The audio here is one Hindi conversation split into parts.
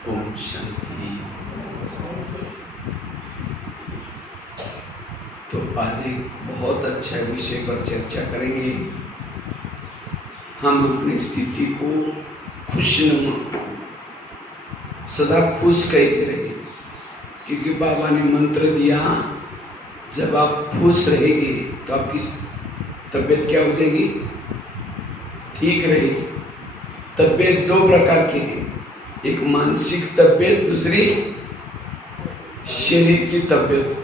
ओम शांति। तो आज एक बहुत अच्छा विषय पर चर्चा करेंगे। हम अपनी स्थिति को खुशनुमा, सदा खुश कैसे रहेंगे, क्योंकि बाबा ने मंत्र दिया, जब आप खुश रहेंगे तो आपकी तबीयत क्या हो जाएगी, ठीक रहेगी। तबीयत दो प्रकार की है, एक मानसिक तबीयत, दूसरी शरीर की तबीयत।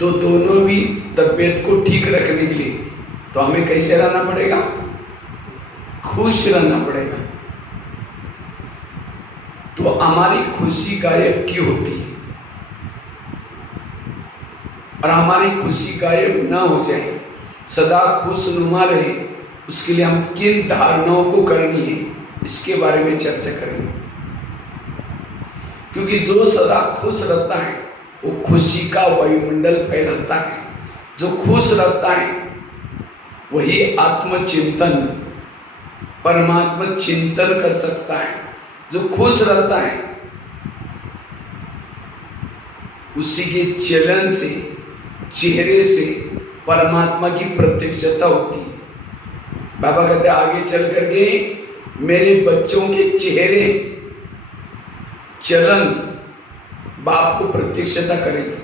तो दोनों भी तबीयत को ठीक रखने के लिए तो हमें कैसे रहना पड़ेगा, खुश रहना पड़ेगा। तो हमारी खुशी गायब क्यों होती है, और हमारी खुशी गायब ना हो जाए, सदा खुशनुमा रहे, उसके लिए हम किन धारणाओं को करनी है, इसके बारे में चर्चा करेंगे। क्योंकि जो सदा खुश रहता है वो खुशी का वायुमंडल फैलाता है। जो खुश रहता है वही आत्मचिंतन, परमात्मा चिंतन कर सकता है। जो खुश रहता है उसी के चलन से, चेहरे से परमात्मा की प्रत्यक्षता होती है। बाबा कहते आगे चल करके मेरे बच्चों के चेहरे, चलन बाप को प्रत्यक्षता करेंगे।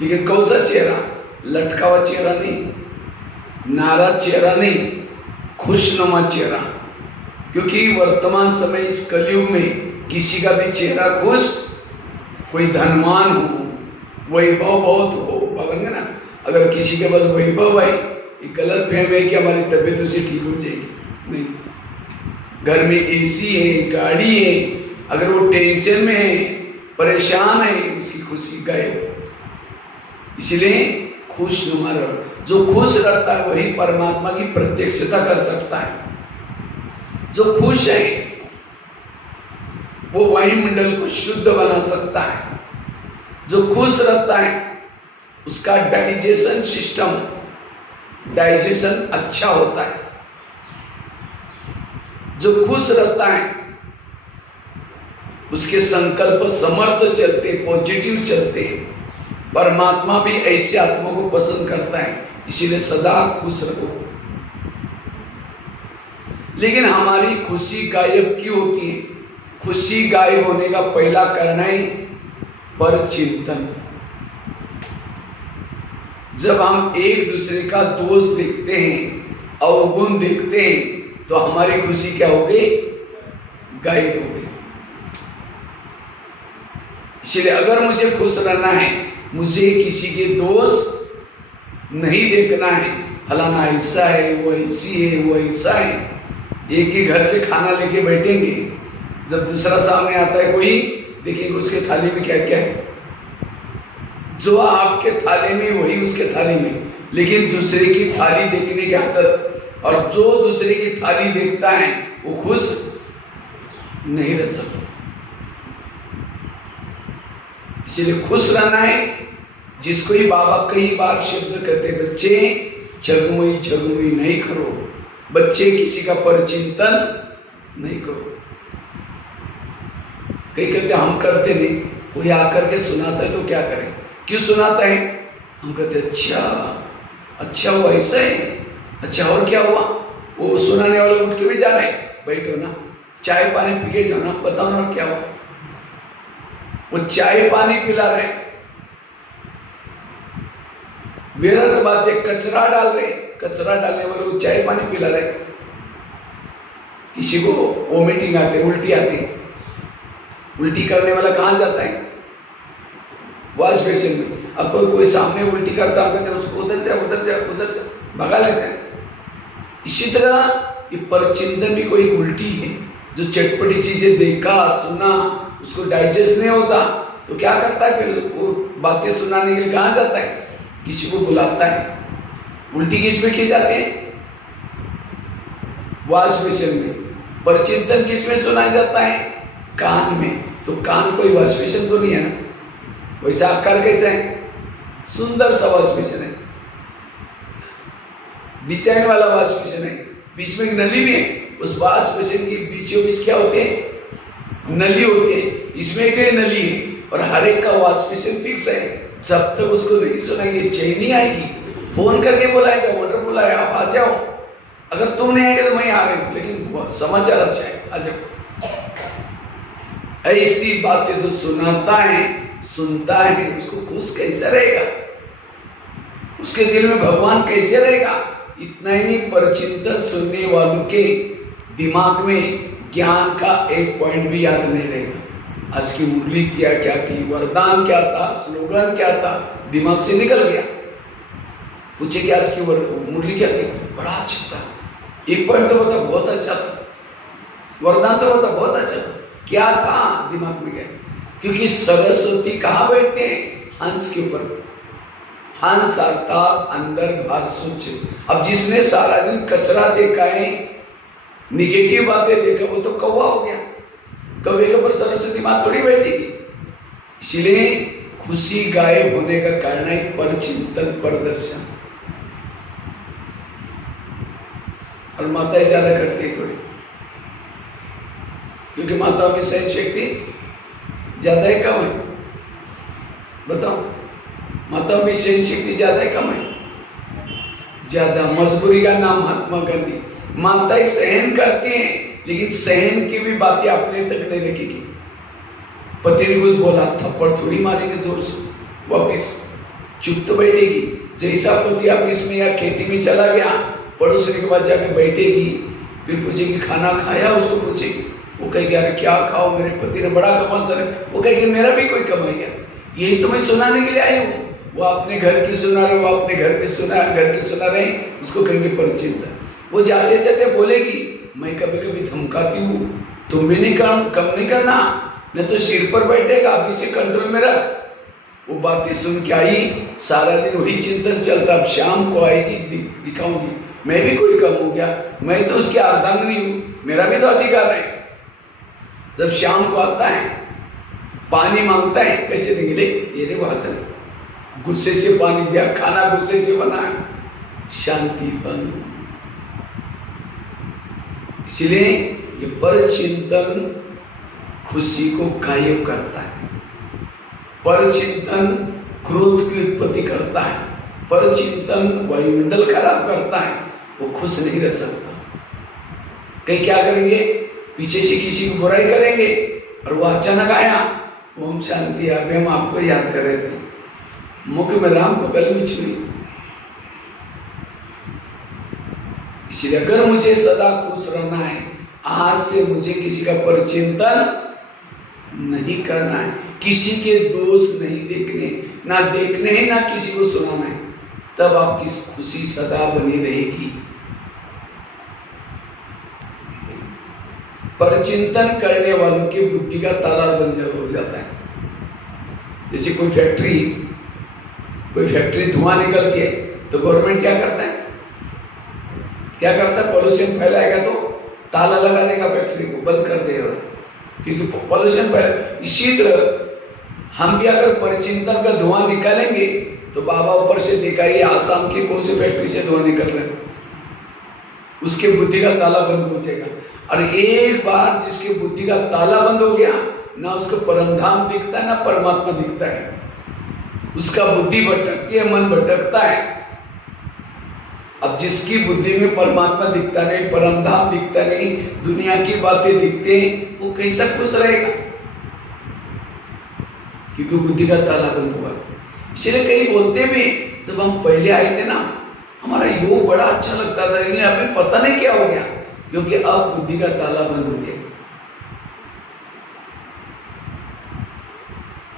लेकिन कौन सा चेहरा, लटका हुआ चेहरा नहीं, नाराज चेहरा नहीं, खुशनुमा चेहरा। क्योंकि वर्तमान समय इस कलयुग में किसी का भी चेहरा खुश, कोई धनवान हो, वैभव बहुत हो, पाएंगे ना, अगर किसी के पास वैभव है, ये गलत फहम है कि हमारी तबीयत उसे ठीक हो जाएगी, नहीं। घर में एसी है, गाड़ी है, अगर वो टेंशन में है, परेशान है, उसकी खुशी गायब। इसलिए खुशनुमा रहो। जो खुश रहता है वही परमात्मा की प्रत्यक्षता कर सकता है। जो खुश है वो वायुमंडल को शुद्ध बना सकता है। जो खुश रहता है उसका डाइजेशन सिस्टम, डाइजेशन अच्छा होता है। जो खुश रहता है उसके संकल्प समर्थ चलते, पॉजिटिव चलते। परमात्मा भी ऐसे आत्मा को पसंद करता है, इसीलिए सदा खुश रहो। लेकिन हमारी खुशी गायब क्यों होती है? खुशी गायब होने का पहला कारण है पर चिंतन। जब हम एक दूसरे का दोष देखते हैं, अवगुण देखते हैं, तो हमारी खुशी क्या हो गई, गायब हो गई। इसलिए अगर मुझे खुश रहना है, मुझे किसी के दोष नहीं देखना है। फलाना ऐसा है, वो ऐसी है, वो ऐसा है। एक ही घर से खाना लेके बैठेंगे, जब दूसरा सामने आता है कोई, देखिए उसके थाली में क्या क्या है। जो आपके थाली में वही उसके थाली में, लेकिन दूसरे की थाली देखने की आदत, और जो दूसरे की थाली देखता है वो खुश नहीं रह सकता। इसलिए खुश रहना है। जिसको ही बाबा कई बार शब्द कहते, बच्चे झगमुई झगमुई नहीं करो, बच्चे किसी का परचिंतन नहीं करो। कई कहते हम करते नहीं, कोई आकर के सुनाता है तो क्या करें, क्यों सुनाता है? हम कहते अच्छा हुआ, ऐसा है, अच्छा और क्या हुआ? वो सुनाने वाला उठ के भी जा रहा है, बैठो ना, चाय पानी पी के जाना, बताओ ना क्या हुआ। वो चाय पानी पिला रहे, व्यर्थ बातें, कचरा डाल रहे, कचरा डालने वाले वो चाय पानी पिला रहे। किसी को वोमिटिंग आते, उल्टी आती, उल्टी करने वाला कहां जाता है? वॉश बेसिन में। अब कोई सामने उल्टी करता है, उसको उधर जा, उधर जा, उधर जा, भगा लेते हैं। इसी तरह ये परचिंतन भी कोई उल्टी है। जो चटपटी चीजें देखा, सुना, उसको डाइजेस्ट नहीं होता तो क्या करता है, फिर वो बातें सुनाने के लिए कहां जाता है? किसी को बुलाता है। उल्टी किस में की जाती है? वॉश बेसिन में। परचिंतन किस में सुनाया जाता है? कान में। तो कान कोई वॉश बेसिन तो नहीं है ना। वैसा आकार कैसा है? सुंदर सा वॉश बेसिन है, डिजाइन वाला वॉश बेसिन है, बीच में एक नली भी है। उस वॉश बेसिन के बीचों बीच क्या होते हैं? नली होती है। इसमें कई नली है और हर एक का वास्पिशन फिक्स है। जब तक उसको नहीं सुनाएंगे चैन नहीं आएगी। फोन करके बुलाएगा, वंडरफुल है, आप आ जाओ। अगर तुम नहीं आएगा तो मैं आ रही हूँ, लेकिन समाचार अच्छा है, आ जाओ। ऐसी बातें जो सुनाता है, सुनता है, उसको खुश कैसे रहेगा? उसके दिल में भगवान कैसे रहेगा? इतना ही नहीं, परचिंतन सुनने वालों के दिमाग में ज्ञान का एक पॉइंट भी याद नहीं रहेगा। आज की मुरली क्या क्या थी, वरदान क्या था, स्लोगन क्या था, दिमाग से निकल गया। पूछे कि आज की मुरली क्या थी? बड़ा अच्छा था। एक पॉइंट तो बता, बहुत अच्छा था। वरदान तो बता, बहुत अच्छा था। क्या था? दिमाग में गया। क्योंकि सरस्वती कहाँ बैठते हैं? हंस के ऊपर। हंस अर्थात अंदर बाहर सोच। अब जिसने सारा दिन कचरा देखा है, निगेटिव बातें देखा, वो तो कौवा हो गया। कौवे के ऊपर सरस्वती माँ थोड़ी बैठेगी। इसलिए खुशी गायब होने का कारण है परचिंतन, परदर्शन। और माताएं ज्यादा करती है थोड़ी, क्योंकि माताओं की सहन शक्ति ज्यादा है, कम है? बताओ, माताओं की सहन शक्ति ज्यादा है, कम है? ज्यादा। मजबूरी का नाम महात्मा गांधी। माताएं सहन करती हैं, लेकिन सहन की भी बातें अपने तक नहीं रखेगी। पति ने कुछ बोला, थप्पड़ थोड़ी मारेंगे जोर से, वापिस चुप तो बैठेगी। जैसा पति ऑफिस में या खेती में चला गया, पड़ोसी के पास जाके बैठेगी, फिर पूछेगी खाना खाया, उसको पूछेगी, वो कहेगी अरे क्या खाओ, मेरे पति ने बड़ा कमा सर। वो कहेगी मेरा भी कोई कमाई गया। यही तो मैं सुनाने के लिए आई हूँ। वो अपने घर की सुना रहे, वो अपने घर की सुना रहे, उसको कहेंगे परिचिंतन। वो जाते जाते बोलेगी, मैं कभी कभी धमकाती हूँ, तुम भी नहीं कम नहीं करना, नहीं तो सिर पर बैठेगा, अभी से कंट्रोल में रख। वो बातें सुन के आई, सारा दिन वही चिंतन चलता। अब शाम को आएगी, दिखाऊंगी मैं भी कोई कम हो गया, मैं तो उसकी अर्धांगिनी हूँ, मेरा भी तो अधिकार है। जब शाम को आता है, पानी मांगता है, कैसे देंगे? ये रे बात है, गुस्से से पानी दिया, खाना गुस्से से बनाया, शांति बन। इसलिए ये परचिंतन खुशी को गायब करता है। परचिंतन क्रोध की उत्पत्ति करता है। परचिंतन वायुमंडल खराब करता है। वो खुश नहीं रह सकता। कहीं क्या करेंगे? पीछे से किसी की बुराई करेंगे और वो अचानक आया, ओम शांति, अभी हम आपको याद कर रहे थे, मुख में राम बगल में छुई। इसलिए अगर मुझे सदा खुश रहना है, आज से मुझे किसी का परचिंतन नहीं करना है, किसी के दोष नहीं देखने, ना देखने हैं, ना किसी को सुनाना है। तब आपकी खुशी सदा बनी रहेगी। परचिंतन करने वालों की बुद्धि का ताला बन हो जाता है। जैसे कोई फैक्ट्री धुआं निकलती है तो गवर्नमेंट क्या करता है? पॉल्यूशन फैलाएगा तो ताला लगा देगा, फैक्ट्री को बंद कर देगा, क्योंकि पॉल्यूशन फैला। इसी तरह हम भी अगर परचिंतन का धुआं निकालेंगे तो बाबा ऊपर से देखा ये आसाम की कौन सी फैक्ट्री से धुआं निकल रहा है, उसके बुद्धि का ताला बंद हो जाएगा। और एक बार जिसकी बुद्धि का ताला बंद हो गया, ना उसको परमधाम दिखता है, ना परमात्मा दिखता है। उसका बुद्धि भटकती है, मन भटकता है। अब जिसकी बुद्धि में परमात्मा दिखता नहीं, परमधाम दिखता नहीं, दुनिया की बातें दिखते हैं, वो कैसा खुश रहेगा? क्योंकि बुद्धि का ताला बंद हुआ। इसलिए कई बोलते भी, जब हम पहले आए थे ना, हमारा योग बड़ा अच्छा लगता था, लेकिन अभी पता नहीं क्या हो गया, क्योंकि अब बुद्धि का ताला बंद हो गया।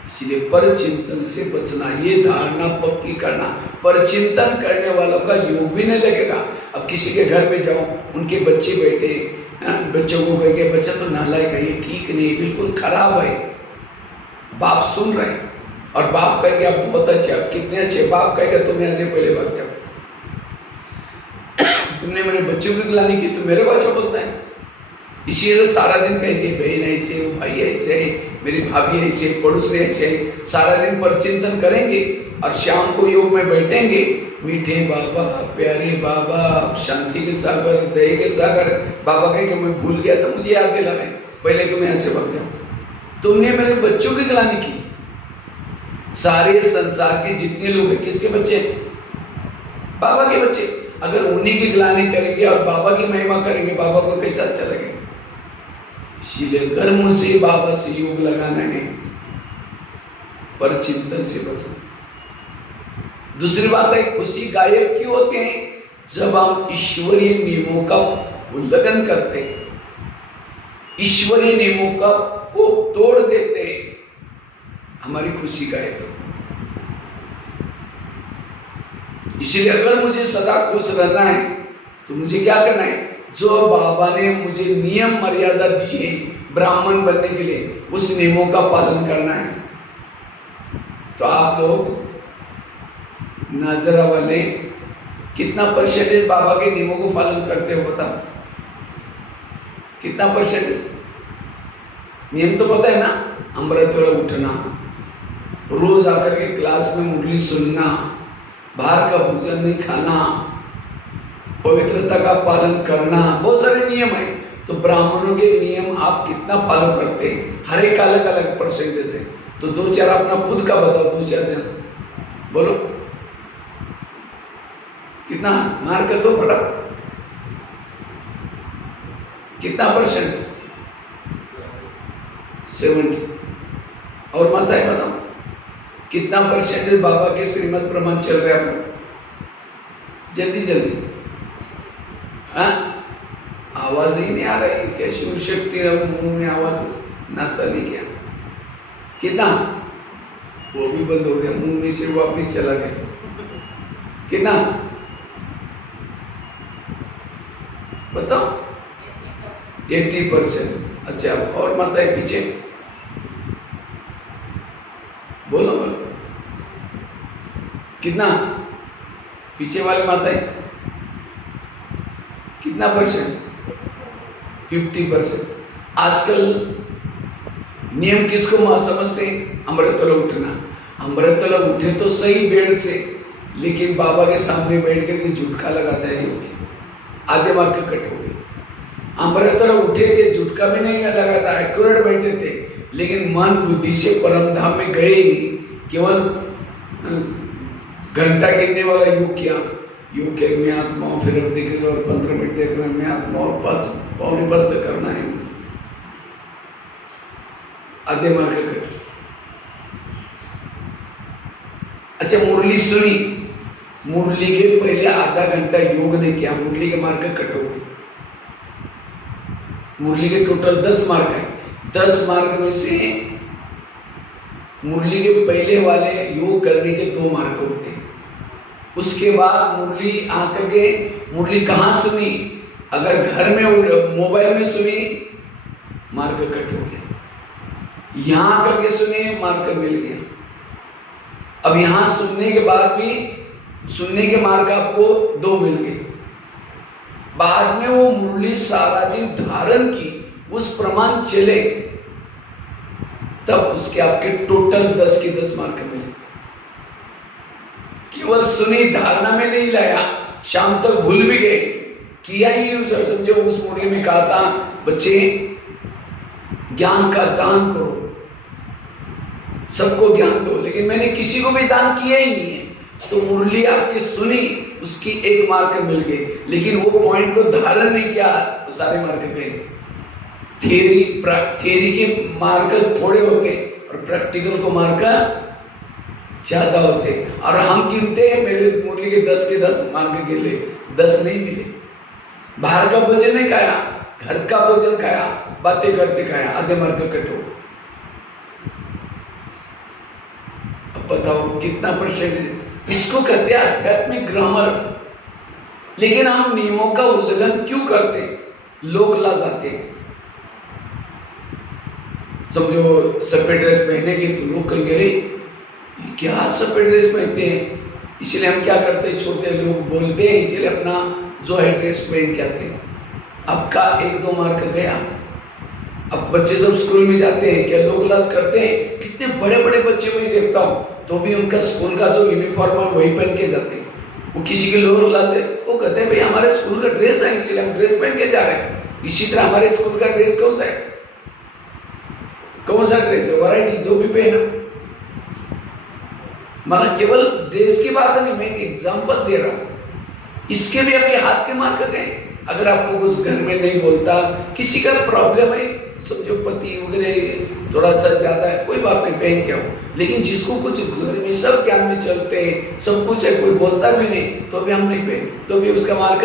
इसलिए परचिंतन से बचना, ये धारणा पक्की करना। परचिंतन करने वालों का योग भी नहीं लगेगा। अब किसी के घर में जाओ, उनके बच्चे बैठे, बच्चों को कहेंगे बच्चा तो नालायक है, ये ठीक नहीं, बिल्कुल खराब है। बाप सुन रहे हैं और बाप कहेंगे आप बहुत अच्छे, आप कितने अच्छे। बाप कहेगा तुम यहाँ से पहले भाग जाओ, तुमने मेरे बच्चों की गिलानी की, तो मेरे बच्चा बोलता है। इसीलिए तो सारा दिन कहेंगे बहन ऐसे, भाई ऐसे, मेरी भाभी ऐसे, पड़ोसी ऐसे, सारा दिन परचिंतन करेंगे और शाम को योग में बैठेंगे। मीठे बाबा, प्यारे बाबा, शांति के सागर, दया के सागर। बाबा कहेंगे मैं भूल गया था, मुझे याद दिला रहे, पहले तुम यहाँ से भाग जाओ। तुमने मेरे बच्चों की गिलानी की। सारे संसार के जितने लोग हैं किसके बच्चे? बाबा के बच्चे। अगर उन्हीं की गिलानी करेंगे और बाबा की महिमा करेंगे, बाबा को कैसा अच्छा लगेगा? इसीलिए कर्म से बाबा से योग लगाना है, पर चिंतन से बचना। दूसरी बात है, खुशी गायब क्यों होते हैं? जब हम ईश्वरीय नियमों का उल्लंघन करते हैं, ईश्वरीय नियमों का को तोड़ देते हैं, हमारी खुशी गायब हो। इसलिए अगर मुझे सदा खुश रहना है तो मुझे क्या करना है? जो बाबा ने मुझे नियम मर्यादा दी है ब्राह्मण बनने के लिए, उस नियमों का पालन करना है। तो आप लोग नाजरा वाले कितना परसेंटेज बाबा के नियमों को पालन करते हो बताओ? कितना परसेंटेज? नियम तो पता है ना, अमृत वेला उठना, रोज आकर के क्लास में मुरली सुनना, बाहर का भोजन नहीं खाना, पवित्रता का पालन करना, बहुत सारे नियम है। तो ब्राह्मणों के नियम आप कितना फॉलो करते हैं? हर एक अलग अलग परसेंटेज है। तो दो चार अपना खुद का बताओ, दो चार जन बोलो कितना मार कर दो फटा, कितना परसेंट? 70। और माता है बताओ कितना परसेंटेज बाबा के श्रीमद प्रमाण चल रहे हैं आप लोग? जल्दी जल्दी। हाँ, आवाज ही नहीं आ रही क्या? शिव शक्ति मुंह में आवाज, नाश्ता नहीं किया? कितना? वो भी बंद हो गया, मुंह में से वापिस चला गया। कितना बताओ? 80%। अच्छा, और माता है पीछे बोलो बोलो कितना? पीछे वाले माता है कितना परसेंट? 50%। आजकल नियम किसको समझते हैं? अमृतवेला उठना। अमृतवेला उठे तो सही बेड से, लेकिन बाबा के सामने बैठ करके झुटका लगाता है योगी, आधे मार्ग कट हो गए। अमृतवेला उठे थे, झुटका भी नहीं लगाता, एक्यूरेट बैठे थे, लेकिन मन बुद्धि से परम धाम में गए नहीं, केवल घंटा गिनने वाला योग किया। योग के मैं आत्मा फिर देख रहे और 15 मिनट देख रहे, मैं आत्मा और 5 तक करना है, आधे मार्ग कट। अच्छा, मुरली सुनी, मुरली के पहले आधा घंटा योग नहीं किया, मुरली के मार्ग कट हो गए। मुरली के टोटल 10 मार्ग है। 10 मार्ग में से मुरली के पहले वाले योग करने के 2 मार्ग होते हैं। उसके बाद मुरली आकर के, मुरली कहाँ सुनी? अगर घर में मोबाइल में सुनी, मार्ग कट हो गया। यहां आकर के सुने, मार्ग मिल गया। अब यहां सुनने के बाद भी सुनने के मार्ग आपको 2 मिल गए। बाद में वो मुरली सारा दिन धारण की, उस प्रमाण चले, तब उसके आपके टोटल 10 के 10 मार्क मिले। केवल सुनी, धारणा में नहीं लाया, शाम तक भूल भी गए, किया ही समझो। उस मुरली में कहा था बच्चे ज्ञान का दान करो, सबको ज्ञान दो, लेकिन मैंने किसी को भी दान किया ही नहीं है। तो मुरली आपकी सुनी, उसकी 1 मार्क मिल गई, लेकिन वो पॉइंट को धारण नहीं किया, सारे मार्क पे। थ्योरी के मार्क थोड़े होते और प्रैक्टिकल को मार्क ज्यादा होते। और हम गिनते हैं, मेरे मुरली के 10 के 10 मार्क गिन ले, 10 नहीं मिले। बाहर का भोजन नहीं खाया, घर का भोजन खाया, बातें करते खाया, आधे मार्क कटो। अब बताओ कितना परसेंट? इसको कहते हैं आध्यात्मिक ग्रामर। लेकिन हम नियमों का उल्लंघन क्यों करते? लोग ला जाते हैं। समझो सफेद ड्रेस पहनेंगे तो लोग कहेंगे अरे क्या सफेद ड्रेस पहनते हैं, इसलिए हम क्या करते हैं, छोटे लोग बोलते हैं, इसलिए अपना जो है ड्रेस पहन के आते हैं। आपका 1-2 मार्क गया। अब बच्चे जब स्कूल में जाते हैं, क्या लोग क्लास करते हैं? कितने बड़े बड़े बच्चे मैं देखता हूँ, तो भी उनका स्कूल का जो यूनिफॉर्म है वही पहन के जाते हैं। वो किसी के लोअर क्लास है, वो कहते हैं भाई हमारे स्कूल का ड्रेस है, इसलिए हम ड्रेस पहन के जा रहे हैं। इसी तरह हमारे स्कूल का ड्रेस कौन सा है? कौन सा ड्रेस है, वैरायटी जो भी पहना। माना केवल ड्रेस की बात नहीं, मैं एक एग्जाम्पल दे रहा हूं, इसके भी आपके हाथ के मार्क गए। अगर आपको कुछ घर में नहीं बोलता, किसी का प्रॉब्लम है, समझो पति वगैरह थोड़ा सा ज्यादा है, कोई बात नहीं, पहन के आओ। लेकिन जिसको कुछ घर में सब ज्ञान में चलते हैं, सब कुछ है, कोई बोलता भी नहीं, तो भी हम नहीं पहने, तो भी उसका मार्क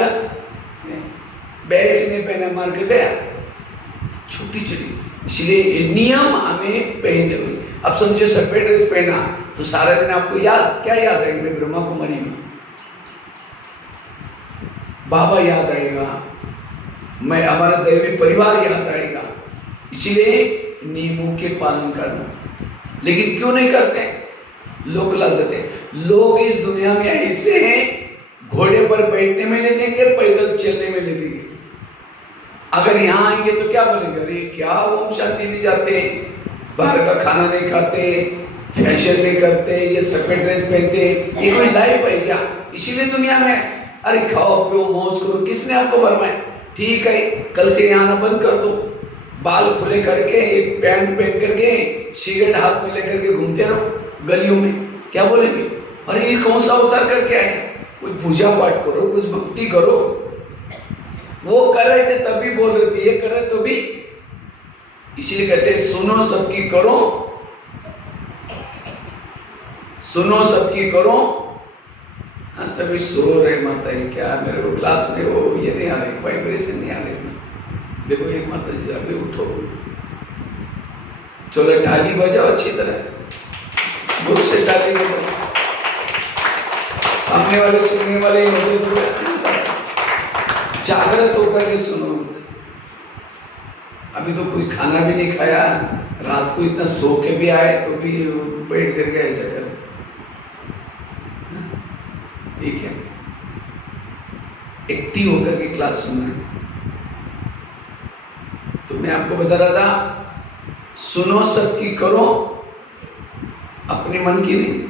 बैच नहीं पहना, मार्क गया। छोटी छोटी इसलिए नियम हमें पहनने हुए। अब समझो सफेद ड्रेस पहना तो सारा दिन आपको याद क्या याद है, मैं ब्रह्मा कुमारी में बाबा याद आएगा, मैं हमारा दैवी परिवार याद आएगा। इसलिए नियमों के पालन करना। लेकिन क्यों नहीं करते? लोक लाजत है। लोग इस दुनिया में ऐसे हैं, घोड़े पर बैठने में नहीं देंगे, पैदल चलने में नहीं देंगे। अगर यहाँ आएंगे तो क्या बोलेंगे, अरे क्या ओम शांति नहीं जाते, बाहर का खाना नहीं खाते, फैशन नहीं करते, ये सफेद ड्रेस पहनते, ये कोई लाइफ है क्या? इसीलिए दुनिया में अरे खाओ पियो मौज करो, किसने आपको भरमाया? ठीक है, कल से यहाँ आना बंद कर दो, बाल खुले करके एक पैंट पहन करके सिगरेट हाथ में लेकर के घूमते रहो गलियों में, क्या बोलेंगे? अरे ये कौन सा अवतार करके आए? कोई पूजा पाठ करो, कुछ भक्ति करो। वो कर रहे थे तभी बोल रहे थे, ये कर रहे तो भी। इसीलिए कहते हैं सुनो सबकी करो, सुनो सबकी करो। हाँ, सभी सो रहे माता जी, क्या मेरे को क्लास में वो ये नहीं आ रही, वाइब्रेशन नहीं आ रही। देखो एक माता जी अभी उठो, चलो ताली बजाओ अच्छी तरह, दूर से ताली बजाओ, सामने वाले सुनने वाले जागृत होकर के सुनो। अभी तो कुछ खाना भी नहीं खाया, रात को इतना सो के भी आए तो भी बैठ करके ऐसा कर, ठीक है, एक्टिव होकर के क्लास सुनना। तो मैं आपको बता रहा था, सुनो सबकी करो, अपने मन की नहीं,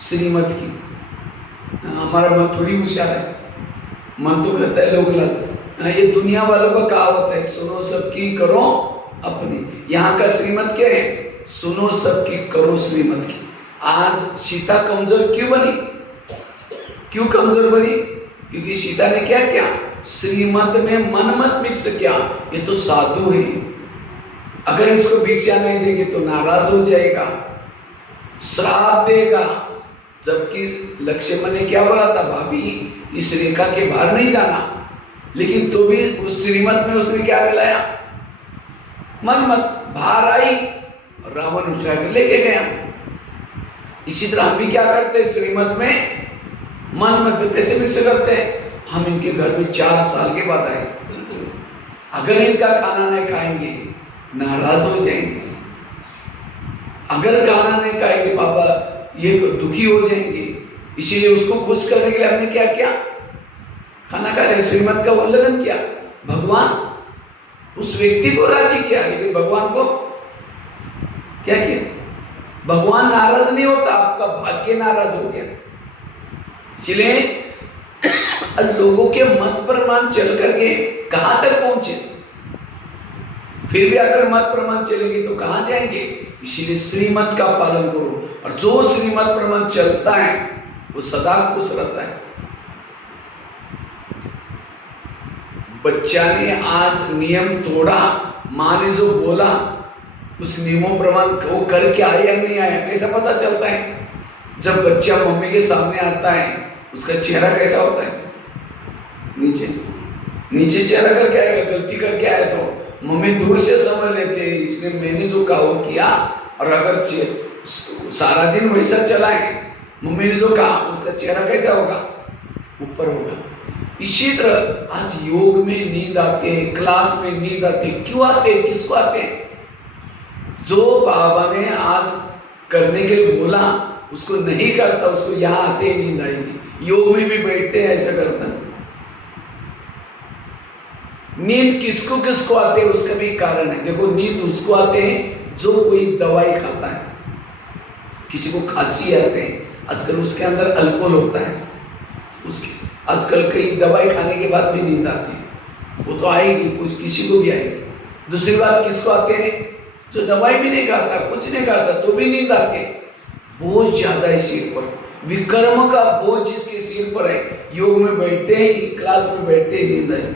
श्रीमत की। हमारा मन थोड़ी होशियार है, मन तो कहता है लोग लाल। ये दुनिया वालों का कहावत है, सुनो सबकी करो अपनी। यहाँ का श्रीमत क्या है? सुनो सबकी करो श्रीमत की। आज सीता कमजोर क्यों बनी? क्यों कमजोर बनी? क्योंकि सीता ने क्या किया? श्रीमत में मन मत मिक्स किया। ये तो साधु है, अगर इसको भिक्षा नहीं देंगे तो नाराज हो जाएगा, श्राप देगा। जबकि लक्ष्मण ने क्या बोला था, भाभी इस रेखा के बाहर नहीं जाना, लेकिन तो भी उस श्रीमत में उसने क्या मिलाया? मन मत। बाहर आई और रावण उठा कर लेके गया। इसी तरह हम भी क्या करते हैं, श्रीमत में मन मत कैसे मिक्स करते हैं। हम इनके घर में 4 साल के बाद आए, अगर इनका खाना नहीं खाएंगे नाराज हो जाएंगे, अगर खाना नहीं खाएंगे पापा ये दुखी हो जाएंगे। इसीलिए उसको खुश करने के लिए हमने क्या किया? खाना खा लिया, श्रीमत का उल्लंघन किया। भगवान उस व्यक्ति को राजी किया, लेकिन भगवान को क्या किया? भगवान नाराज नहीं होता, आपका भाग्य नाराज हो गया। इसलिए लोगों के मत प्रमाण चल करके कहां तक पहुंचे, फिर भी अगर मत प्रमाण चलेंगे तो कहां जाएंगे? इसीलिए श्रीमत का पालन करो, और जो श्रीमत प्रमाण चलता है वो सदा खुश रहता है। बच्चा ने आज नियम तोड़ा, माँ ने जो बोला उस नियमों प्रमाण वो करके आया या नहीं आया, कैसा पता चलता है? जब बच्चा मम्मी के सामने आता है उसका चेहरा कैसा होता है? नीचे नीचे चेहरा करके आएगा। गलती करके आया तो मम्मी दूर से समझ लेते हैं इसने मैंने जो कहा वो किया, और अगर सारा दिन वैसा चला है मम्मी ने जो कहा उसका चेहरा कैसा होगा? ऊपर होगा। इसी तरह आज योग में नींद आते हैं, क्लास में नींद आते, क्यों आते हैं? किसको आते हैं? जो बाबा ने आज करने के लिए बोला उसको नहीं करता, उसको यहाँ आते ही नींद आएगी। योग में भी बैठते हैं ऐसा करता। नींद किसको किसको आते हैं उसका भी कारण है। देखो, नींद उसको आते हैं जो कोई दवाई खाता है। किसी को खांसी आते हैं, आजकल उसके अंदर अल्कोहल होता है, उसकी आजकल कई दवाई खाने के बाद भी नींद आती है, वो तो आएगी, कुछ किसी को भी आएगी। दूसरी बात किसको आते हैं? जो दवाई भी नहीं खाता, कुछ नहीं खाता, तो भी नींद आती है। बोझ ज्यादा है सिर पर, विकर्म का बोझ जिसके सिर पर है, योग में बैठते ही, क्लास में बैठते ही नींद आई।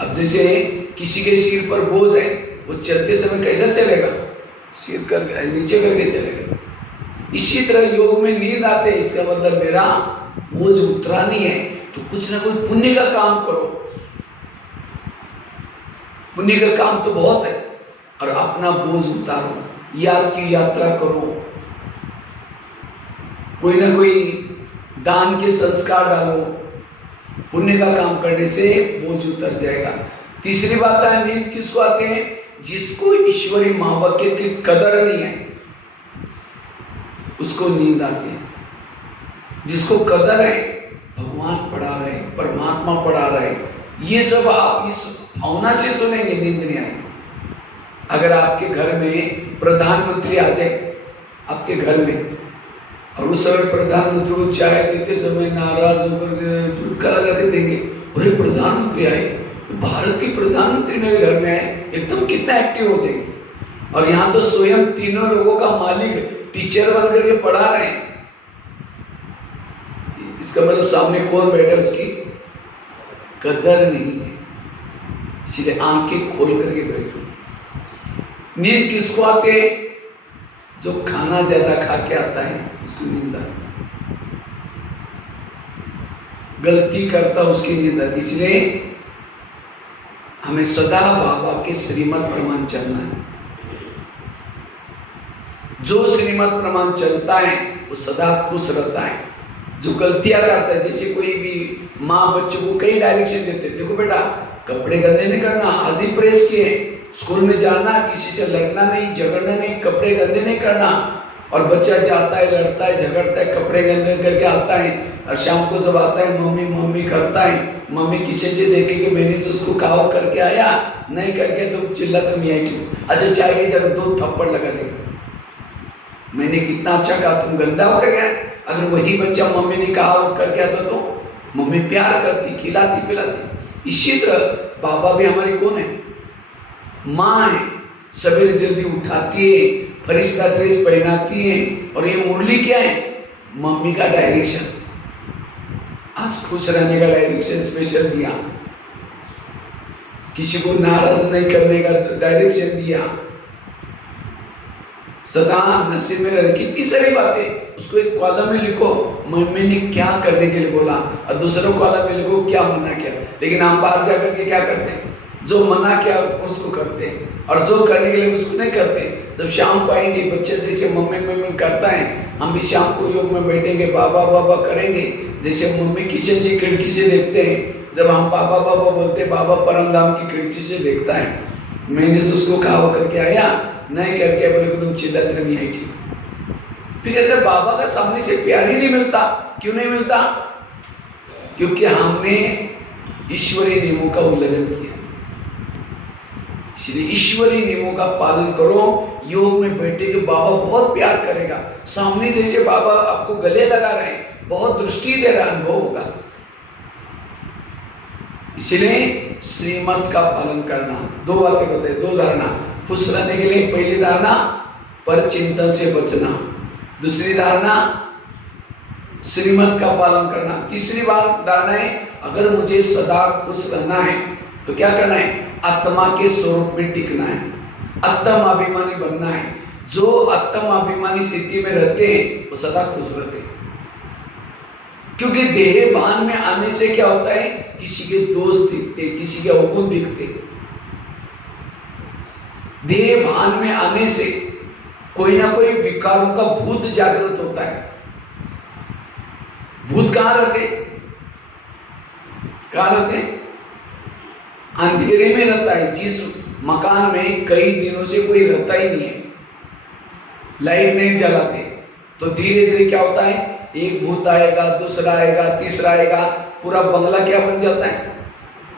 अब जैसे किसी के सिर पर बोझ है, वो चलते समय कैसा चलेगा? सिर कर नीचे करके चलेगा। इसी तरह योग में नींद आते है, इसका मतलब मेरा बोझ उतरा नहीं है, तो कुछ ना कुछ पुण्य का काम करो। पुण्य का काम तो बहुत है, और अपना बोझ उतारो, याद की यात्रा करो, कोई ना कोई दान के संस्कार डालो। पुण्य का काम करने से बोझ उतर जाएगा। तीसरी बात है, नींद किसको आते हैं? जिसको ईश्वरीय महावाक्य की कदर नहीं है, उसको नींद आती है। जिसको कदर है, भगवान पढ़ा रहे, परमात्मा पढ़ा रहे, ये सब आप इस भावना से सुनेंगे, नींद नहीं आएगी। अगर आपके घर में प्रधानमंत्री आ जाए आपके घर में, और उस समय प्रधानमंत्री को चाय देते समय नाराज होकर झुटका लगा के देंगे, अरे प्रधानमंत्री आए, भारत की प्रधानमंत्री मेरे घर में आए, एकदम कितना एक्टिव हो जाएंगे। और यहाँ तो स्वयं तीनों लोगों का मालिक टीचर बन करके पढ़ा रहे हैं, इसका मतलब सामने कौन बैठा उसकी कदर नहीं है, इसलिए आंखें खोल करके बैठो। नींद किसको आते है? जो खाना ज्यादा खा के आता है उसकी नींद आती है, गलती करता उसकी नींद आती। इसलिए हमें सदा बाबा के श्रीमत प्रमाण चलना है। जो श्रीमत प्रमाण चलता है वो सदा खुश रहता है। जो गलतियां करता है, जैसे कोई भी माँ बच्चों को कई डायरेक्शन देते, देखो बेटा कपड़े गंदे नहीं करना, आज ही प्रेस किए, स्कूल में जाना, किसी से लड़ना नहीं, झगड़ना नहीं, कपड़े गंदे नहीं करना। और बच्चा जाता है, लड़ता है, झगड़ता है, कपड़े गंदे करके आता है, और शाम को जब आता है मम्मी मम्मी करता है, मम्मी किचन से देखे कि मैंने से उसको कहा करके आया, नहीं करके तो चिल्लाता मियाँ ठीक, अच्छा चाय की जगह 2 थप्पड़ लगा दे, मैंने कितना अच्छा कहा, तुम गंदा हो गया। अगर वही बच्चा मम्मी ने कहा करके आता तो मम्मी प्यार करती, खिलाती पिलाती। इसी तरह बाबा भी हमारी कौन है? माँ है। सवेरे जल्दी उठाती है, फरिश्ता ड्रेस पहनाती है, और ये मुरली क्या है? मम्मी का डायरेक्शन। आज खुश रहने का डायरेक्शन स्पेशल दिया, किसी को नाराज नहीं करने का डायरेक्शन दिया, सदा नशे में रह। कितनी सारी बातें, उसको एक कॉलम में लिखो मम्मी ने क्या करने के लिए बोला, और दूसरों कॉलम में लिखो क्या मना किया। लेकिन हम बाहर जाकर के क्या करते हैं? जो मना किया उसको करते हैं, और जो करने के लिए उसको नहीं करते। जब शाम को आएंगे बच्चे जैसे मम्मी मम्मी करता है, हम भी शाम को योग में बैठेंगे, बाबा बाबा करेंगे। जैसे मम्मी किचन से खिड़की से देखते हैं, जब हम बाबा बाबा बोलते, बाबा परम धाम की खिड़की से देखता है, मैंने तो उसको कहा करके आया, नहीं करके बोले को तुम चिल्लाते नहीं आई ठीक। फिर कहते बाबा का सामने से प्यार ही नहीं मिलता। क्यों नहीं मिलता? क्योंकि हमने ईश्वरीय नियमों का उल्लंघन किया। इसलिए ईश्वरीय नियमों का पालन करो। योग में बैठे के बाबा बहुत प्यार करेगा। सामने जैसे बाबा आपको गले लगा रहे हैं, बहुत दृष्टि दे रहा अनुभव होगा। इसलिए श्रीमत का पालन करना। 2 बातें बताए, 2 धारणा। खुश रहने के लिए पहली धारणा पर चिंतन से बचना, दूसरी धारणा श्रीमत का पालन करना, तीसरी बात धारणा है अगर मुझे सदा खुश रहना है तो क्या करना है? आत्मा के स्वरूप में टिकना है, आत्म अभिमानी बनना है। जो आत्म अभिमानी स्थिति में रहते हैं वो सदा खुश रहते हैं। क्योंकि देह भान में आने से क्या होता है? किसी के दोष दिखते, किसी के अवगुण दिखते। देह भान में आने से कोई ना कोई विकारों का भूत जागृत होता है। भूत कहां रहते? कहां रहते? अंधेरे में रहता है। जिस मकान में कई दिनों से कोई रहता ही नहीं है, लाइट नहीं जलाते, तो धीरे धीरे क्या होता है? एक भूत आएगा, दूसरा आएगा, तीसरा आएगा, पूरा बंगला क्या बन जाता है?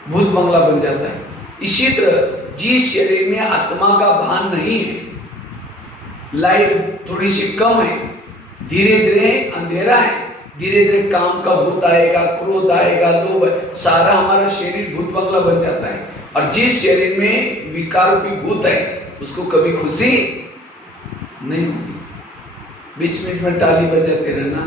भूत बंगला बन जाता है। इसी तरह जिस शरीर में आत्मा का भान नहीं है, लाइट थोड़ी सी कम है, धीरे धीरे अंधेरा है, धीरे धीरे काम का भूत आएगा, क्रोध आएगा, लोभ, सारा हमारा शरीर भूत बंगला बन जाता है। और जिस शरीर में विकार की भूत है उसको कभी खुशी नहीं होगी। बीच बीच में ताली बजाते रहना।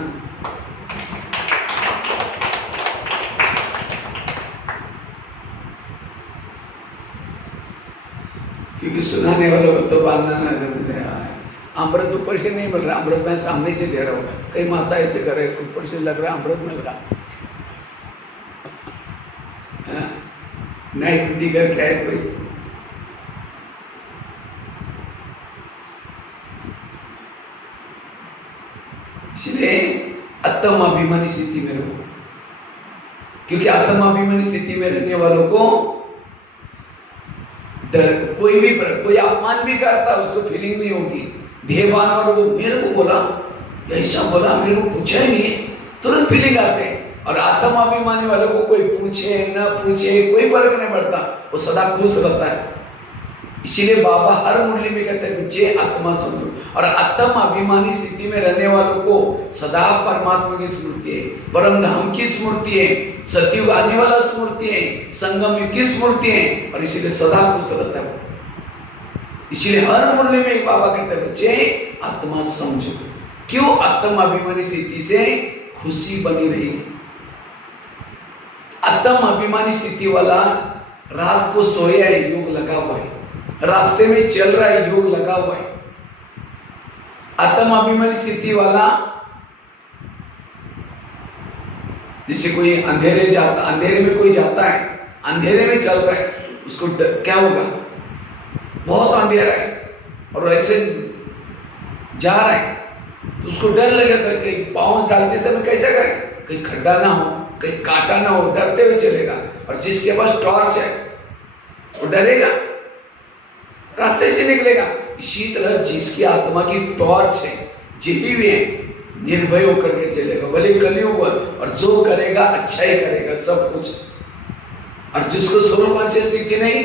क्योंकि सुनाने वालों को तो बांधना ना देते। अमृत ऊपर से नहीं मिल रहा, अमृत मैं सामने से दे रहा हूँ। कई माता ऐसे करे, ऊपर से लग रहा अमृत मिल रहा। नहीं बुद्धि करके है कोई। इसलिए आत्माभिमानी स्थिति में रहो, क्योंकि आत्माभिमानी स्थिति में रहने वालों को डर, कोई अपमान भी करता उसको फीलिंग नहीं होगी। देहवान वालों को मेरे को बोला, ऐसा बोला, मेरे को पूछा ही नहीं, तुरंत फीलिंग आते हैं। और आत्माभिमानी वालों को कोई पूछे न पूछे कोई फर्क नहीं पड़ता, वो सदा खुश रहता है। इसीलिए बाबा हर मुरली में कहते हैं बच्चे आत्मा समझो। और आत्म अभिमानी स्थिति में रहने वालों को सदा परमात्मा की स्मृति है, परम धाम की स्मृति है, सतयुग आने वाला स्मृति है, संगम युग की स्मृति है, और इसीलिए सदा खुश रहता है। इसीलिए हर मुरली में बाबा कहते हैं बच्चे आत्मा समझो। क्यों? आत्म अभिमानी स्थिति से खुशी बनी रहेगी। आत्म अभिमानी स्थिति वाला रात को सोया है, योग लगा हुआ है, रास्ते में चल रहा है, योग लगा हुआ है। आत्म अभिमानी स्थिति वाला जैसे कोई अंधेरे में कोई जाता है, अंधेरे में चल रहा है, उसको क्या होगा? बहुत अंधेरा है और ऐसे जा रहा है तो उसको डर लगेगा, कहीं पाँव डालते समय कैसा करे, कहीं खड्डा ना हो, कहीं कांटा ना हो, डरते हुए चलेगा। और जिसके पास टॉर्च है वो डरेगा, रास्ते से निकलेगा। इसी तरह जिसकी आत्मा की टॉर्च है, जितनी भी है, निर्भय होकर के चलेगा, भले कलयुग और जो करेगा अच्छा ही करेगा सब कुछ। और जिसको सोल कॉन्शियस की नहीं,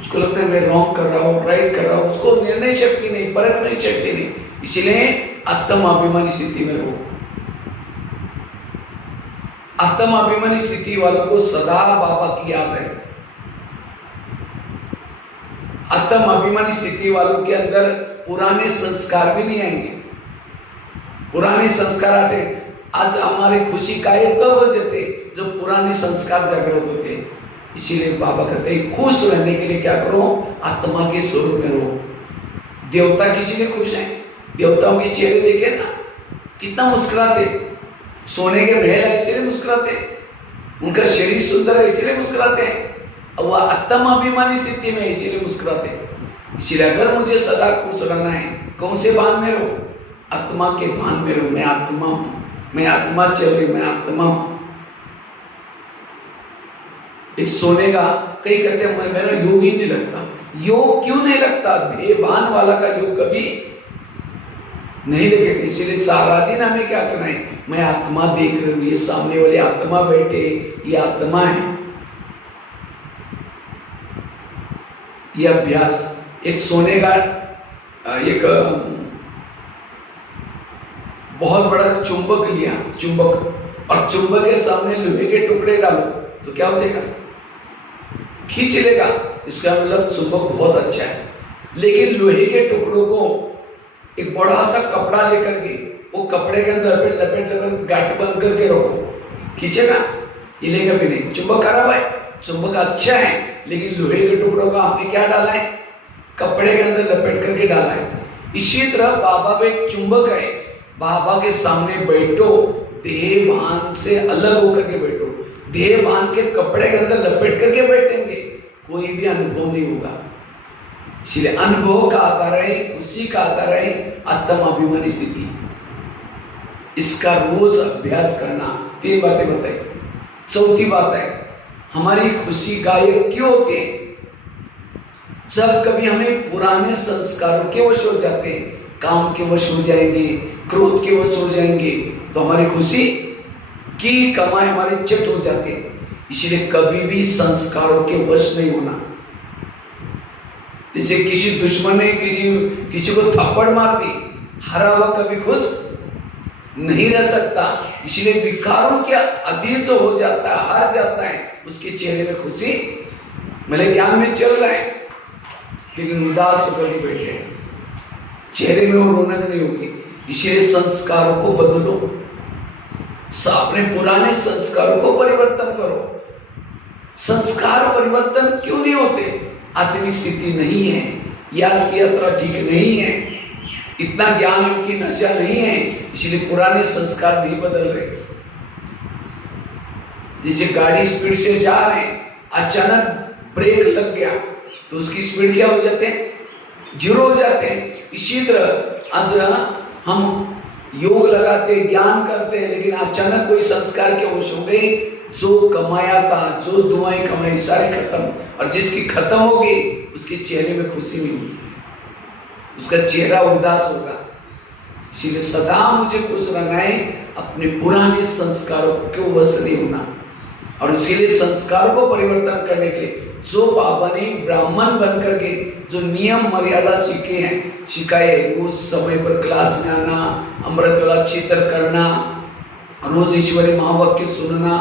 उसको लगता है मैं रॉन्ग कर रहा हूँ, राइट कर रहा हूँ, उसको निर्णय शक्ति नहीं, परख नहीं शक्ति नहीं। इसलिए आत्म अभिमानी स्थिति में रहो। आत्म अभिमानी स्थिति वालों को सदा बाबा की याद है। आत्म अभिमानी स्थिति वालों के अंदर पुराने संस्कार भी नहीं आएंगे। पुराने संस्कार आते, आज हमारी खुशी कायम कब हो जाते? जब पुराने संस्कार जागृत होते। इसीलिए बाबा कहते हैं खुश रहने के लिए क्या करो? आत्मा के स्वरूप में रहो। देवता किसी लिए खुश हैं? देवताओं के चेहरे देखे ना, कितना मुस्कुराते। सोने के महल है इसलिए मुस्कुराते, उनका शरीर सुंदर है इसलिए मुस्कुराते हैं। अब वह आत्मा अभिमानी स्थिति में इसीलिए मुस्कुराते। इसीलिए अगर मुझे सदा खुश रहना है, कौन से भान में रहो? आत्मा के भान में रहो। मैं आत्मा हूं, मैं आत्मा चल रही, मैं आत्मा हूं। एक सोने का, कई कहते हैं मेरा योग ही नहीं लगता। योग क्यों नहीं लगता? देहभान वाला का योग कभी नहीं देखेगा। इसीलिए सारा दिन हमें क्या करना है? मैं आत्मा देख रही हूं, ये सामने वाली आत्मा बैठे, ये आत्मा है। ये अभ्यास। एक सोने का एक बहुत बड़ा चुंबक लिया, चुंबक, और चुंबक के सामने लोहे के टुकड़े डालो तो क्या हो जाएगा? खींच लेगा। इसका मतलब चुंबक बहुत अच्छा है। लेकिन लोहे के टुकड़ों को एक बड़ा सा कपड़ा लेकर के वो कपड़े के अंदर लपेट गांठ बंद करके रखो, खींचेगा? ये लेगा भी नहीं। चुंबक खराब है, चुंबक अच्छा है, लेकिन लोहे के टुकड़ों का आपने क्या डाला है? कपड़े के अंदर लपेट करके डाला है। इसी तरह बाबा में एक चुंबक है, बाबा के सामने बैठो, देह भान से अलग होकर के बैठो। देह भान के कपड़े के अंदर लपेट करके बैठेंगे, कोई भी अनुभव नहीं होगा। इसलिए अनुभव का आधार है, खुशी का आधार है आत्म अभिमानी स्थिति। इसका रोज अभ्यास करना। 3 बातें बताई। चौथी बात है, हमारी खुशी गायब क्यों होते हैं? जब कभी हमें पुराने संस्कारों के वश हो जाते हैं, काम के वश हो जाएंगे, क्रोध के वश हो जाएंगे, तो हमारी खुशी की कमाई हमारी चट हो जाती है। इसलिए कभी भी संस्कारों के वश नहीं होना। जैसे किसी दुश्मन ने किसी को थप्पड़ मार दी, हारा हुआ कभी खुश नहीं रह सकता। इसलिए विकारों के अधीन जो हो जाता है, हार जाता है, उसके चेहरे में खुशी, भले ज्ञान में चल रहा है, लेकिन उदास होकर के बैठे, चेहरे में वो रौनक नहीं होगी। इसलिए संस्कारों को बदलो, अपने पुराने संस्कारों को परिवर्तन करो। संस्कार परिवर्तन क्यों नहीं होते? आत्मिक स्थिति नहीं है, याद की यात्रा ठीक नहीं है, इतना ज्ञान योग की नशा नहीं है, इसलिए पुराने संस्कार नहीं बदल रहे। जैसे गाड़ी स्पीड से जा रहे हैं, अचानक ब्रेक लग गया तो उसकी स्पीड क्या हो जाते हैं? 0 हो जाते हैं। इसी तरह आज हम योग लगाते, ज्ञान करते हैं, लेकिन अचानक कोई संस्कार के वश हो गए, जो कमाया था, जो दुआएं कमाई सारी खत्म, और जिसकी खत्म होगी उसके चेहरे में खुशी नहीं होगी, उसका चेहरा उदास होगा। इसीलिए सदा मुझे खुश रहना है, अपने पुराने संस्कारों को वश नहीं होना। और इसीलिए संस्कार को परिवर्तन करने के लिए जो बाबा ने ब्राह्मण बनकर के जो नियम मर्यादा सीखे हैं, सिखाए, रोज समय पर क्लास में आना, अमृत वाला चित्र करना, रोज ईश्वरी महावाक्य सुनना,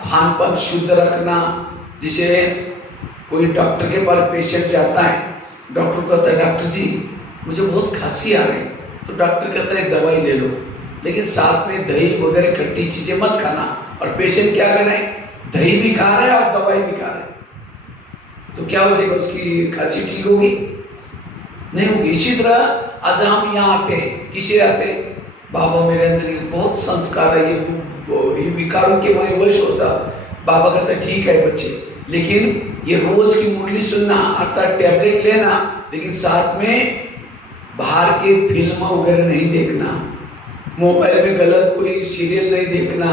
खान पान शुद्ध रखना। जिसे कोई डॉक्टर के पास पेशेंट जाता है, डॉक्टर कहता है डॉक्टर जी मुझे बहुत खांसी आ रही है, तो डॉक्टर कहता है दवाई ले लो, लेकिन साथ में दही वगैरह खट्टी चीजें मत खाना। और पेशेंट क्या कर रहे हैं? दही भी खा रहे हैं और दवाई भी खा रहे हैं, तो क्या हो जाएगा? उसकी खांसी ठीक होगी? नहीं होगी। इसी तरह आज हम यहाँ आते हैं, किसे आते हैं? बाबा मेरे अंदर ये बहुत संस्कार है, ये विकारों के मैं वश होता। बाबा कहता ठीक है बच्चे, लेकिन ये रोज की मुरली सुनना अर्थात टैबलेट लेना, लेकिन साथ में बाहर के फिल्म वगैरह नहीं देखना, मोबाइल में गलत कोई सीरियल नहीं देखना,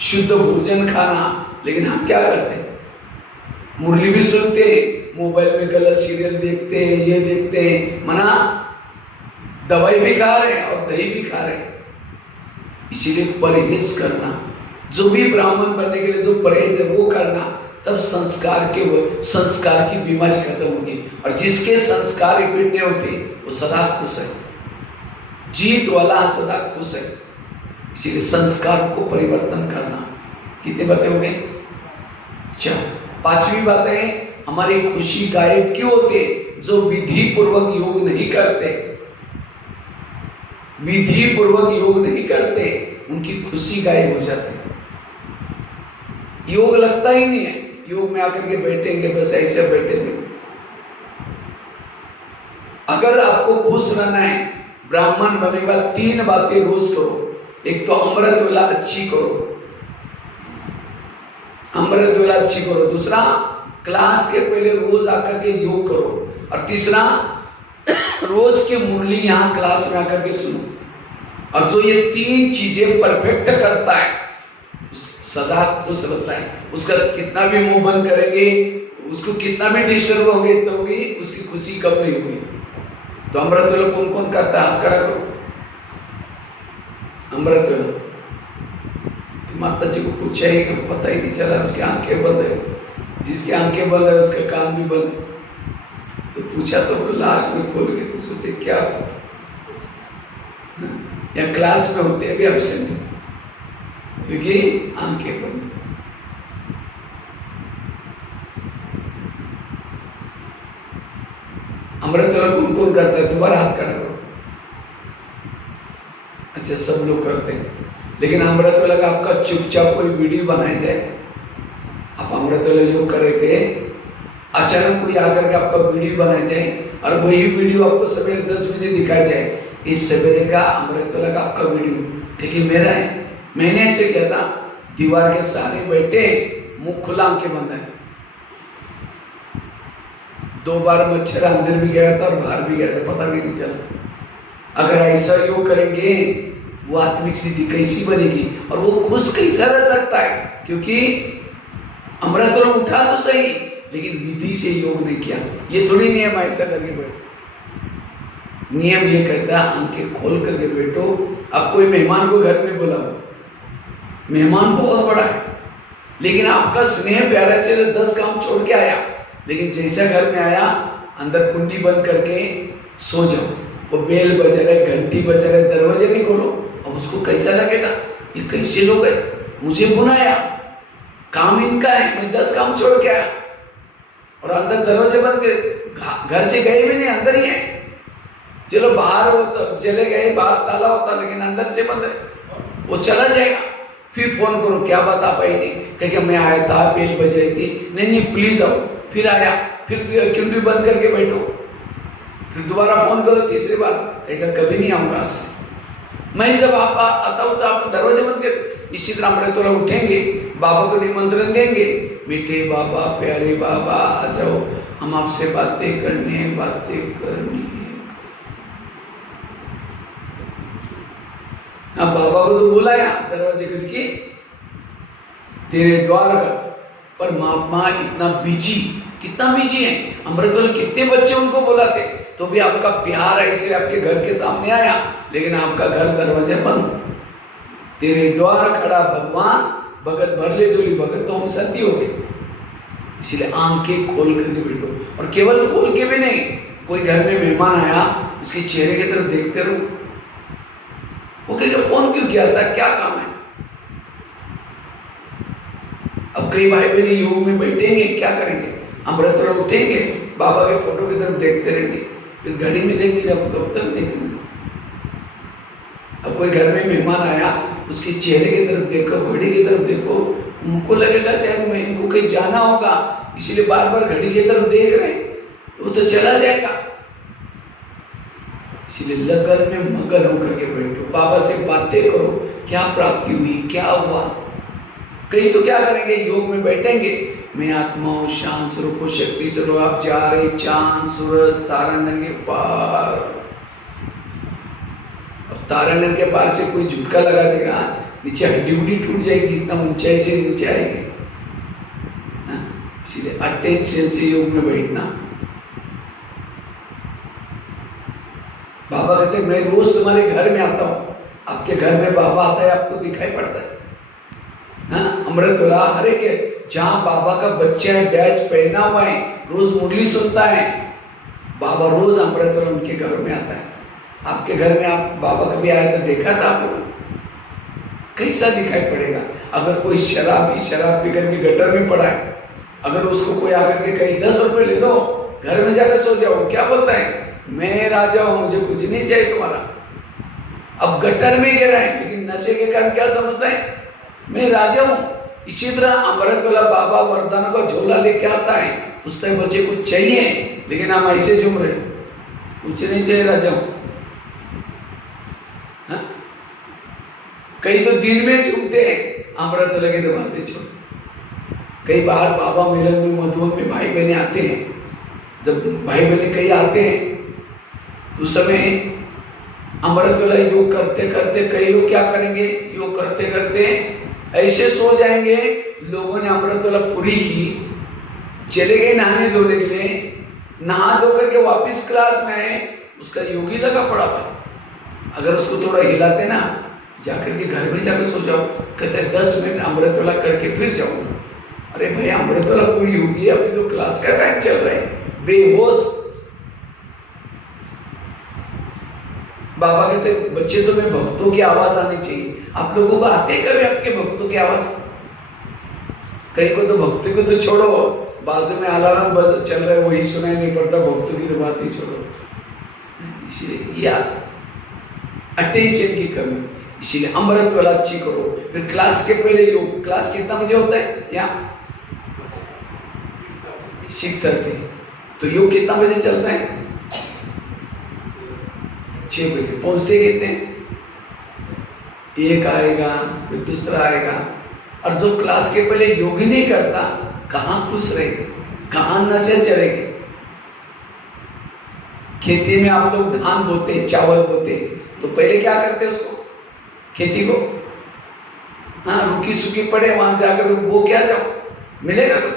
शुद्ध भोजन खाना। लेकिन हम क्या करते हैं? मुरली भी सुनते, मोबाइल में गलत सीरियल देखते हैं, ये देखते हैं, मना दवाई भी खा रहे हैं और दही भी खा रहे हैं। इसीलिए परहेज करना, जो भी ब्राह्मण बनने के लिए जो परहेज है वो करना, तब संस्कार की बीमारी खत्म होगी। और जिसके संस्कार रिपीट नहीं होते वो सदा खुश है, जीत वाला सदा खुश है। इसीलिए संस्कार को परिवर्तन करना। कितने बातें हो गए? 4। 5वीं बात है, हमारी खुशी गायब क्यों होते? जो विधि पूर्वक योग नहीं करते, विधि पूर्वक योग नहीं करते, उनकी खुशी गायब हो जाती है। योग लगता ही नहीं है, योग में आकर के बैठेंगे बस ऐसे बैठेंगे। अगर आपको खुश रहना है, ब्राह्मण बनेगा, 3 बातें रोज करो। एक तो अमृत वेला अच्छी करो, अमृत वेला अच्छी करो। दूसरा, क्लास के पहले रोज आकर के योग करो। और तीसरा, रोज की मुरली यहाँ क्लास में आकर के सुनो। और जो ये 3 चीजें परफेक्ट करता है सदा खुश रहता है। उसका कितना भी मुंह बंद करेंगे, उसको कितना भी डिस्टर्ब होंगे तो भी उसकी खुशी कम नहीं होगी। तो अमृत वेला कौन कौन करता है? हाथ खड़ा करो। अमृत वेला माता जी को पूछा ही पता ही नहीं चला, उसकी आंखें बंद है। जिसकी आंखें बंद है उसका कान भी बंद। तो पूछा तो लास्ट में खोल के, तो सोचे क्या या क्लास में होते अभी एब्सेंट, क्योंकि आंखें बंद। अमृत वेला कौन कौन करता है? दोबारा हाथ खड़ा करो। अच्छा, सब लोग करते हैं, लेकिन अमृत वेला का आपका चुपचाप कोई वीडियो बनाई जाए। आप अमृत वेला योग कर रहे थे, अचानक कोई आकर के आपका वीडियो बनाया जाए और वही वीडियो आपको सवेरे 10 बजे दिखाया जाए। इस सवेरे का अमृत वेला का आपका वीडियो, ठीक है मेरा है। मैंने ऐसे किया था, दीवार के सामने बैठे, मुंह खुला, आंखें बंद है। 2 बार मच्छर अंदर भी गया था और बाहर भी गया था, पता भी नहीं चला। अगर ऐसा योग करेंगे, वो आत्मिक स्थिति कैसी बनेगी और वो खुश कैसा रह सकता है? क्योंकि अमृत वेला उठा तो सही, लेकिन विधि से योग नहीं किया। ये थोड़ी नियम ऐसा करके बैठो। नियम ये कहता है आंखें खोल करके बैठो। अब कोई मेहमान को घर में बुलाओ, मेहमान बहुत बड़ा है, लेकिन आपका स्नेह प्यारा से 10 काम छोड़ के आया, लेकिन जैसा घर में आया अंदर कुंडी बंद करके सो जाओ। वो बेल बजा रहे, घंटी बजा रहे, दरवाजे नहीं खोलो, अब उसको कैसा लगेगा? ये कैसे लोग हैं, मुझे बुलाया, काम इनका है, मैं 10 काम छोड़ के आया। और अंदर दरवाजे बंद कर, घर से गए भी नहीं, अंदर ही है। चलो बाहर हो तो चले गए, बाहर ताला होता लेकिन अंदर से बंद है, वो चला जाएगा। फिर फोन करो, क्या बात आप आई नहीं? कहे मैं आया था, बेल बजाई थी, नहीं प्लीज आओ। फिर आया, फिर कुंडी बंद करके बैठो, फिर दोबारा फोन करो तीसरी बार, कहेगा कभी नहीं आऊंगा आज से। मैं जब आप आता हूं तो आप दरवाजे बंद कर। इसी तरह हमारे थोड़ा उठेंगे, बाबा को निमंत्रण देंगे, मीठे बाबा, प्यारे बाबा आ जाओ, हम आपसे बातें करनी है। अब बाबा को तो बुलाया, दरवाजे खिड़की तेरे द्वार पर महात्मा इतना बिजी, कितना बिजी है। अमृतवाला कितने बच्चे उनको बुलाते, तो भी आपका प्यार है इसलिए आपके घर के सामने आया, लेकिन आपका घर दरवाजे बंद। तेरे द्वार खड़ा भगवान, भगत भर ले जोली भगत तो हम सती हो गए। इसलिए आंखें खोल करके बैठो, और केवल खोल के भी नहीं, कोई घर में मेहमान आया उसके चेहरे की तरफ देखते रहो। वो कहेगा फोन क्यों किया था, क्या काम है? अब कई भाई बहन योग में बैठेंगे, क्या करेंगे? अमृतवाला उठेंगे, बाबा के फोटो की तरफ देखते रहेंगे, फिर घड़ी में देखेंगे, अब कब तक देखेंगे? अब कोई घर में मेहमान आया, उसके चेहरे की तरफ देखो, घड़ी की तरफ देखो, उनको लगेगा शायद मैं इनको कहीं जाना होगा, इसलिए बार बार घड़ी की तरफ देख रहे हैं, वो तो चला जाएगा। इसलिए लगन में मगन होकर के बैठो, बाबा से बातें करो, क्या प्राप्ति हुई, क्या हुआ। कई तो क्या करेंगे, योग में बैठेंगे, मैं आत्मा हूं, शांत स्वरूप हूं, शक्ति स्वरूप, आप जा रहे चांद सूरज तारांगन के पार। अब तारांगन के पार से कोई झुटका लगा देगा, नीचे हड्डी उड्डी टूट जाएगी, इतना ऊंचाई से नीचे आएगी। इसलिए अटेंशन से योग में बैठना। बाबा कहते मैं रोज तुम्हारे घर में आता हूं, आपके घर में बाबा आता है, आपको दिखाई पड़ता है। हाँ, अमृतवाला हर एक जहां बाबा का बच्चा है, बैच पहना हुआ है, रोज मुरली सुनता है, बाबा रोज अमृतवाला उनके घर में आता है। आपके घर में आप बाबा कभी आया तो देखा था आपको? कैसा दिखाई पड़ेगा? अगर कोई शराब पी करके गटर में पड़ा है, अगर उसको कोई आकर के कहीं 10 रुपए ले लो, घर में जाकर सो जाओ, क्या बोलता है? मैं राजा हूं, मुझे कुछ नहीं चाहिए तुम्हारा। अब गटर में गिरा है, लेकिन नशे के कारण क्या समझता है? मैं राजा हूं। इसी तरह अमृतवाला बाबा वरदान का झोला लेके आता है, उससे बच्चे कुछ चाहिए, लेकिन हम ऐसे झूम रहे, कुछ नहीं चाहिए, राजा हूं। कई तो दिन में झूमते हैं, अमृतवाला के तो बातें छोड़। कई बार बाबा मिलन में, मधुबन में भाई बहने आते हैं, जब भाई बहने कहीं आते हैं उस समय अमृतवाला योग करते करते कई लोग क्या करेंगे, योग करते करते ऐसे सो जाएंगे। लोगों ने अमृतवाला पूरी की, चले गए नहाने धोने के लिए, नहा धो करके वापिस क्लास में आए, उसका योगी लगा पड़ा था। अगर उसको थोड़ा हिलाते ना, जाकर के घर में जाकर सो जाओ, कहते 10 मिनट अमृतवाला करके फिर जाओ। अरे भाई अमृतवाला पूरी होगी, अभी तो क्लास का टाइम चल रहा है, बेहोश। बाबा कहते बच्चे तो में भक्तों की आवाज आनी चाहिए। आप लोगों को आते हैं कभी आपके भक्तों की आवाज? कहीं को तो भक्तों को तो छोड़ो, बाजू में अलार्म चल रहा है वही सुनाई नहीं पड़ता, भक्तों की तो बात ही छोड़ो। इसलिए याद अटेंशन की कमी, इसीलिए अमृतवाला अच्छी करो। फिर क्लास के पहले योग, क्लास कितना बजे होता है यहाँ? 6:30। तो योग कितना बजे चलता है? 6 बजे। पहुंचते कितने? एक आएगा, फिर दूसरा आएगा। और जो क्लास के पहले योग ही नहीं करता, कहां खुश रहेगा, कहां नशे चढ़ेंगे? खेती में आप लोग धान बोते, चावल बोते, तो पहले क्या करते उसको, खेती को? हाँ, रुकी सुखी पड़े, वहां जाकर वो क्या जाओ, मिलेगा कुछ?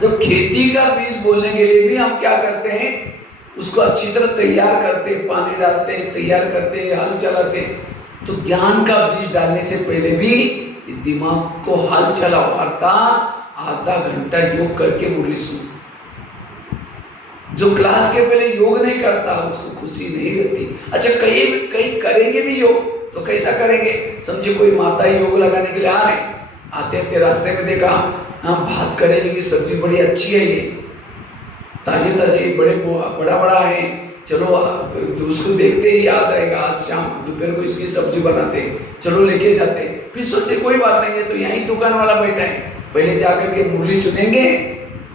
जब खेती का बीज बोलने के लिए भी हम क्या करते हैं, उसको अच्छी तरह तैयार करते, पानी डालते हैं, तैयार करते हैं, हल चलाते हैं। तो ज्ञान का बीज डालने से पहले भी दिमाग को हल चलाओ, आधा घंटा योग करके मुरली सुनो। जो क्लास के पहले योग नहीं करता उसको खुशी नहीं रहती। अच्छा, कई करेंगे भी योग तो कैसा करेंगे? समझे कोई माता योग लगाने के लिए आ रहे, आते आते रास्ते में देखा हाँ भात करेले की सब्जी बड़ी अच्छी है, ये ताजे ताजे बड़ा बड़ा है, चलो उसको देखते ही याद आएगा, आज शाम दोपहर को इसकी सब्जी बनाते, चलो लेके जाते। फिर सोचे कोई बात नहीं है, तो यहीं दुकान वाला बैठा है, पहले जाकर के मुरली सुनेंगे,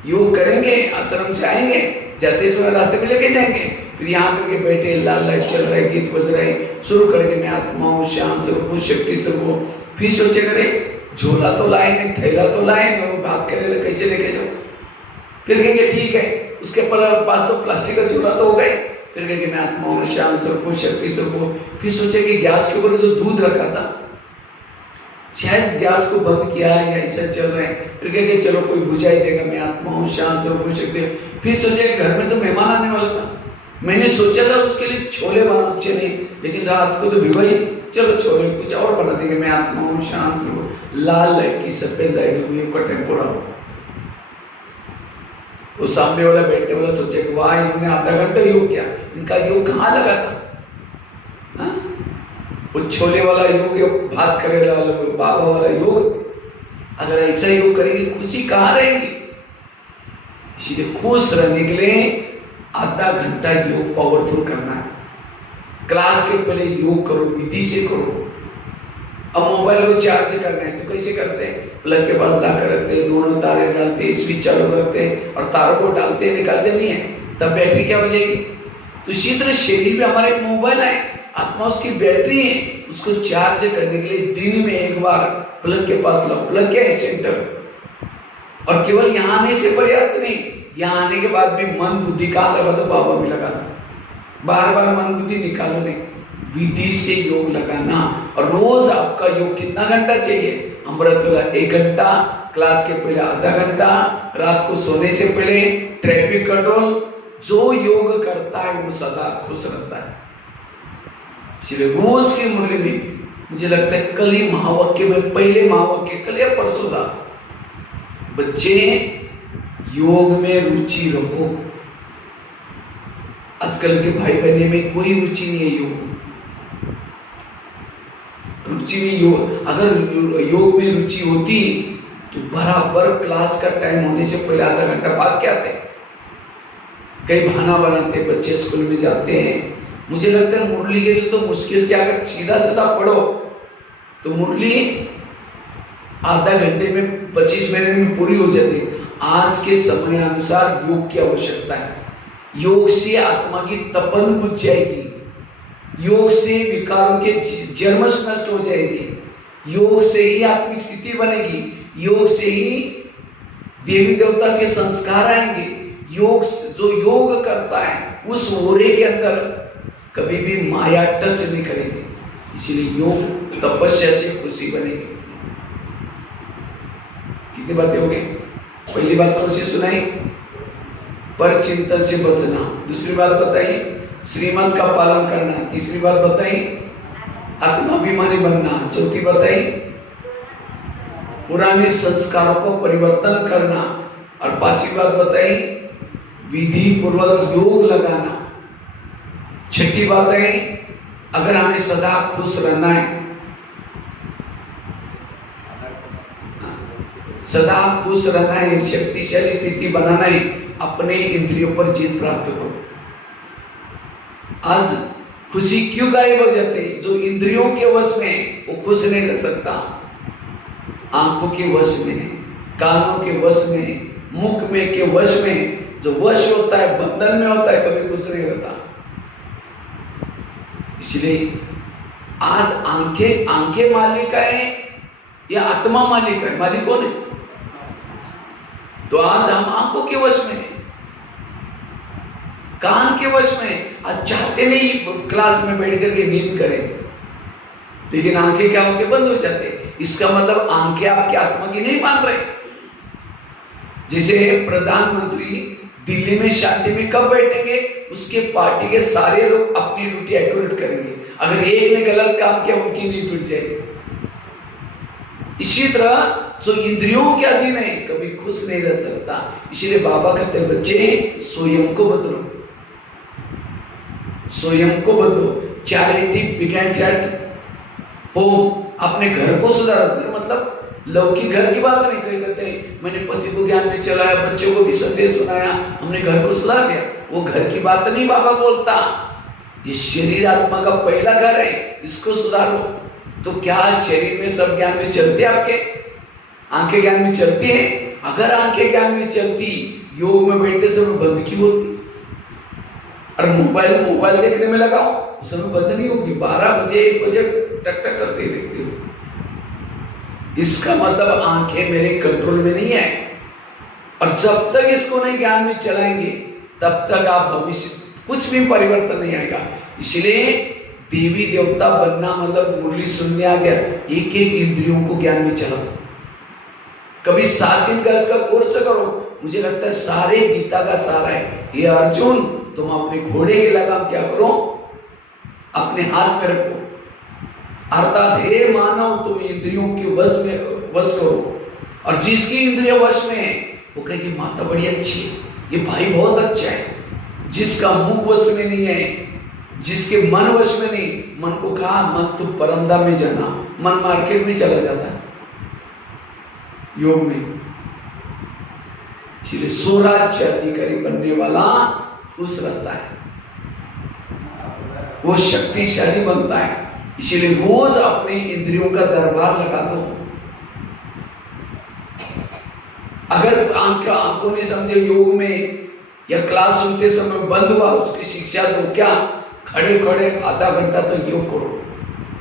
योग करेंगे, आश्रम से आएंगे, जाते समय रास्ते में लेके जाएंगे, फिर यहाँ करके बैठे, लाल लाइट चल रहा है, गीत बज रहे, शुरू करके मैं आत्मा हूँ, शांत स्वरूप हूँ, शक्ति स्वरूप हूँ। फिर सोचे करे झोला तो लाए नहीं, थैला तो लाए नहीं, वो बात करेले कैसे लेके जाओ। फिर कहेंगे ठीक है, उसके पास तो प्लास्टिक का झोला तो हो गए, फिर कहेंगे मैं आत्मा हूँ, शांत स्वरूप हूँ, शक्ति स्वरूप हूँ। फिर सोचे कि गैस के ऊपर जो दूध रखा था, शायद गैस को बंद किया है या ऐसा चल रहा है, फिर कहेंगे चलो कोई बुझाई देगा, मैं आत्मा हूँ, शांत स्वरूप हूँ, शक्ति। फिर सोचे घर में तो मेहमान आने वाला था, मैंने सोचा था उसके लिए छोले बनाओ चने, लेकिन रात को तो भिगोई, चलो छोले कुछ और बना देंगे, मैं आत्मा हूँ, शांत स्वरूप हूँ। लाल लाइट की सफेद लाइट हुई का टेम्पोरा, वो सामने वाला बैठने वाला सोचे वाह इन्होंने आधा घंटा योग किया, इनका योग कहाँ लगा था? हा? वो छोले वाला योग या भात करेला वाला बाबा वाला योग, अगर ऐसा योग करेंगे खुशी कहाँ रहेगी? इसीलिए खुश रहने के लिए आधा घंटा योग पावरफुल करना है। क्लास के पहले योग करो, विधि से करो। अब मोबाइल को चार्ज करना है तो कैसे करते हैं? प्लग के पास लाकर रखते हैं, दोनों तारे डालते, स्विच चालू करते हैं और तारों को डालते निकालते नहीं है, तब बैटरी क्या हो जाएगी? तो इसी तरह शरीर में हमारे एक मोबाइल है, आत्मा उसकी बैटरी है, उसको चार्ज करने के लिए दिन में एक बार प्लग के पास लाओ। प्लग क्या है? सेंटर। और केवल यहाँ आने से पर्याप्त नहीं, यहाँ आने के बाद भी मन बुद्धि कहाँ लगा? तो बाबा भी लगा दो, बार बार मन बुद्धि निकालो नहीं, विधि से योग लगाना। और रोज आपका योग कितना घंटा चाहिए? अमृत वेला 1 घंटा, क्लास के पहले आधा घंटा, रात को सोने से पहले ट्रैफिक कंट्रोल। जो योग करता है वो सदा खुश रहता है। इसलिए रोज की मुरली में मुझे लगता है कल ही महावाक्य में, पहले महावाक्य कल या परसों था, बच्चे योग में रुचि रखो। आजकल के भाई बहने में कोई रुचि नहीं है योग, रुचि नहीं। योग अगर योग में रुचि होती तो बराबर क्लास का टाइम होने से पहले आधा घंटा भाग के आते। कई बहाना बनाते, बच्चे स्कूल में जाते हैं। मुझे लगता है मुरली के लिए तो मुश्किल से अगर सीधा सीधा पढ़ो तो मुरली आधा घंटे में 25 मिनट में पूरी हो जाती है। आज के समय अनुसार योग की आवश्यकता है। योग से आत्मा की तपन बुझ जाएगी, योग से विकारों के जन्मस नष्ट हो जाएगी, योग से ही आत्मिक स्थिति बनेगी, योग से ही देवी देवता के संस्कार आएंगे। योग जो योग करता है उस ओरे के अंदर कभी भी माया टच नहीं करेगी। इसीलिए योग तपस्या से खुशी बनेगी। कितनी बातें हो गई? पहली बात कौन सी सुनाई? पर चिंतन से बचना। दूसरी बात बताई श्रीमत का पालन करना। तीसरी बात बताई आत्माभिमानी बनना। चौथी बताई पुराने संस्कारों को परिवर्तन करना। और पांचवी बात बताई विधि पूर्वक योग लगाना। छठी बात है अगर हमें सदा खुश रहना है, सदा खुश रहना है, शक्तिशाली स्थिति बनाना है, अपने इंद्रियों पर जीत प्राप्त करो। आज खुशी क्यों गायब हो जाती है? जो इंद्रियों के वश में वो खुश नहीं रह सकता। आंखों के वश में, कानों के वश में, मुख में के वश में, जो वश होता है, बंधन में होता है, कभी खुश नहीं रहता। इसलिए आज आंखें मालिक है या आत्मा मालिक है? मालिक कौन है? तो आज हम आंखों के वश में, कान के वश में। आज चाहते नहीं क्लास में बैठ करके नींद करें, लेकिन आंखें क्या होके बंद हो जाते। इसका मतलब आंखें आपकी आत्मा की नहीं मान रहे। जैसे प्रधानमंत्री दिल्ली में शांति में कब बैठेंगे? उसके पार्टी के सारे लोग अपनी ड्यूटी एक्यूरेट करेंगे। अगर एक ने गलत काम किया उनकी नींद टूट जाएगी। इसी तरह जो इंद्रियों के अधीन है कभी खुश नहीं रह सकता। इसीलिए बाबा कहते हैं बच्चे स्वयं को बदलो, स्वयं को बदलो। Charity begins at home. अपने घर को सुधारो, मतलब लौकिक घर की बात नहीं। कोई कहते हैं मैंने पति को ज्ञान में चलाया, बच्चों को भी संदेश सुनाया, हमने घर को सुधार दिया, वो घर की बात नहीं बाबा बोलता। ये शरीर आत्मा का पहला घर है, इसको सुधारो। तो क्या शरीर में सब ज्ञान में चलते आपके? आंखें ज्ञान में चलती है? अगर आंखें ज्ञान में चलती, योग में बैठते समय बंद क्यों होती? और मोबाइल देखने में लगाओ, उस समय बंद नहीं होगी। 12 बजे 1 बजे टक टक करते देखते हो। इसका मतलब आंखें मेरे कंट्रोल में नहीं है। और जब तक इसको नहीं ज्ञान में चलाएंगे तब तक आप भविष्य कुछ भी परिवर्तन नहीं आएगा। इसलिए देवी देवता बनना मतलब मुरली सुनने आ गया, एक एक इंद्रियों को ज्ञान में चलाओ। कभी 7 दिन का इसका कोर्स करो। मुझे लगता है सारे गीता का सारा है। ये अर्जुन, तुम अपने घोड़े की लगाम क्या करो, अपने हाथ में रखो, अर्थात हे मानव तुम इंद्रियों के वश करो। और जिसकी इंद्रिय वश में है वो कहेगी माता बड़ी अच्छी है, ये भाई बहुत अच्छा है। जिसका मुख वश में नहीं है, जिसके मन वश में नहीं, मन को कहा मन तो परंदा में जाना, मन मार्केट में चला जाता है योग में। इसलिए स्वराज्य अधिकारी बनने वाला खुश रहता है, वो शक्तिशाली बनता है। इसलिए रोज अपने इंद्रियों का दरबार लगा दो। अगर आंखों ने समझे योग में या क्लास सुनते समय बंद हुआ, उसकी शिक्षा दो। क्या खड़े खड़े आधा घंटा तो योग करो।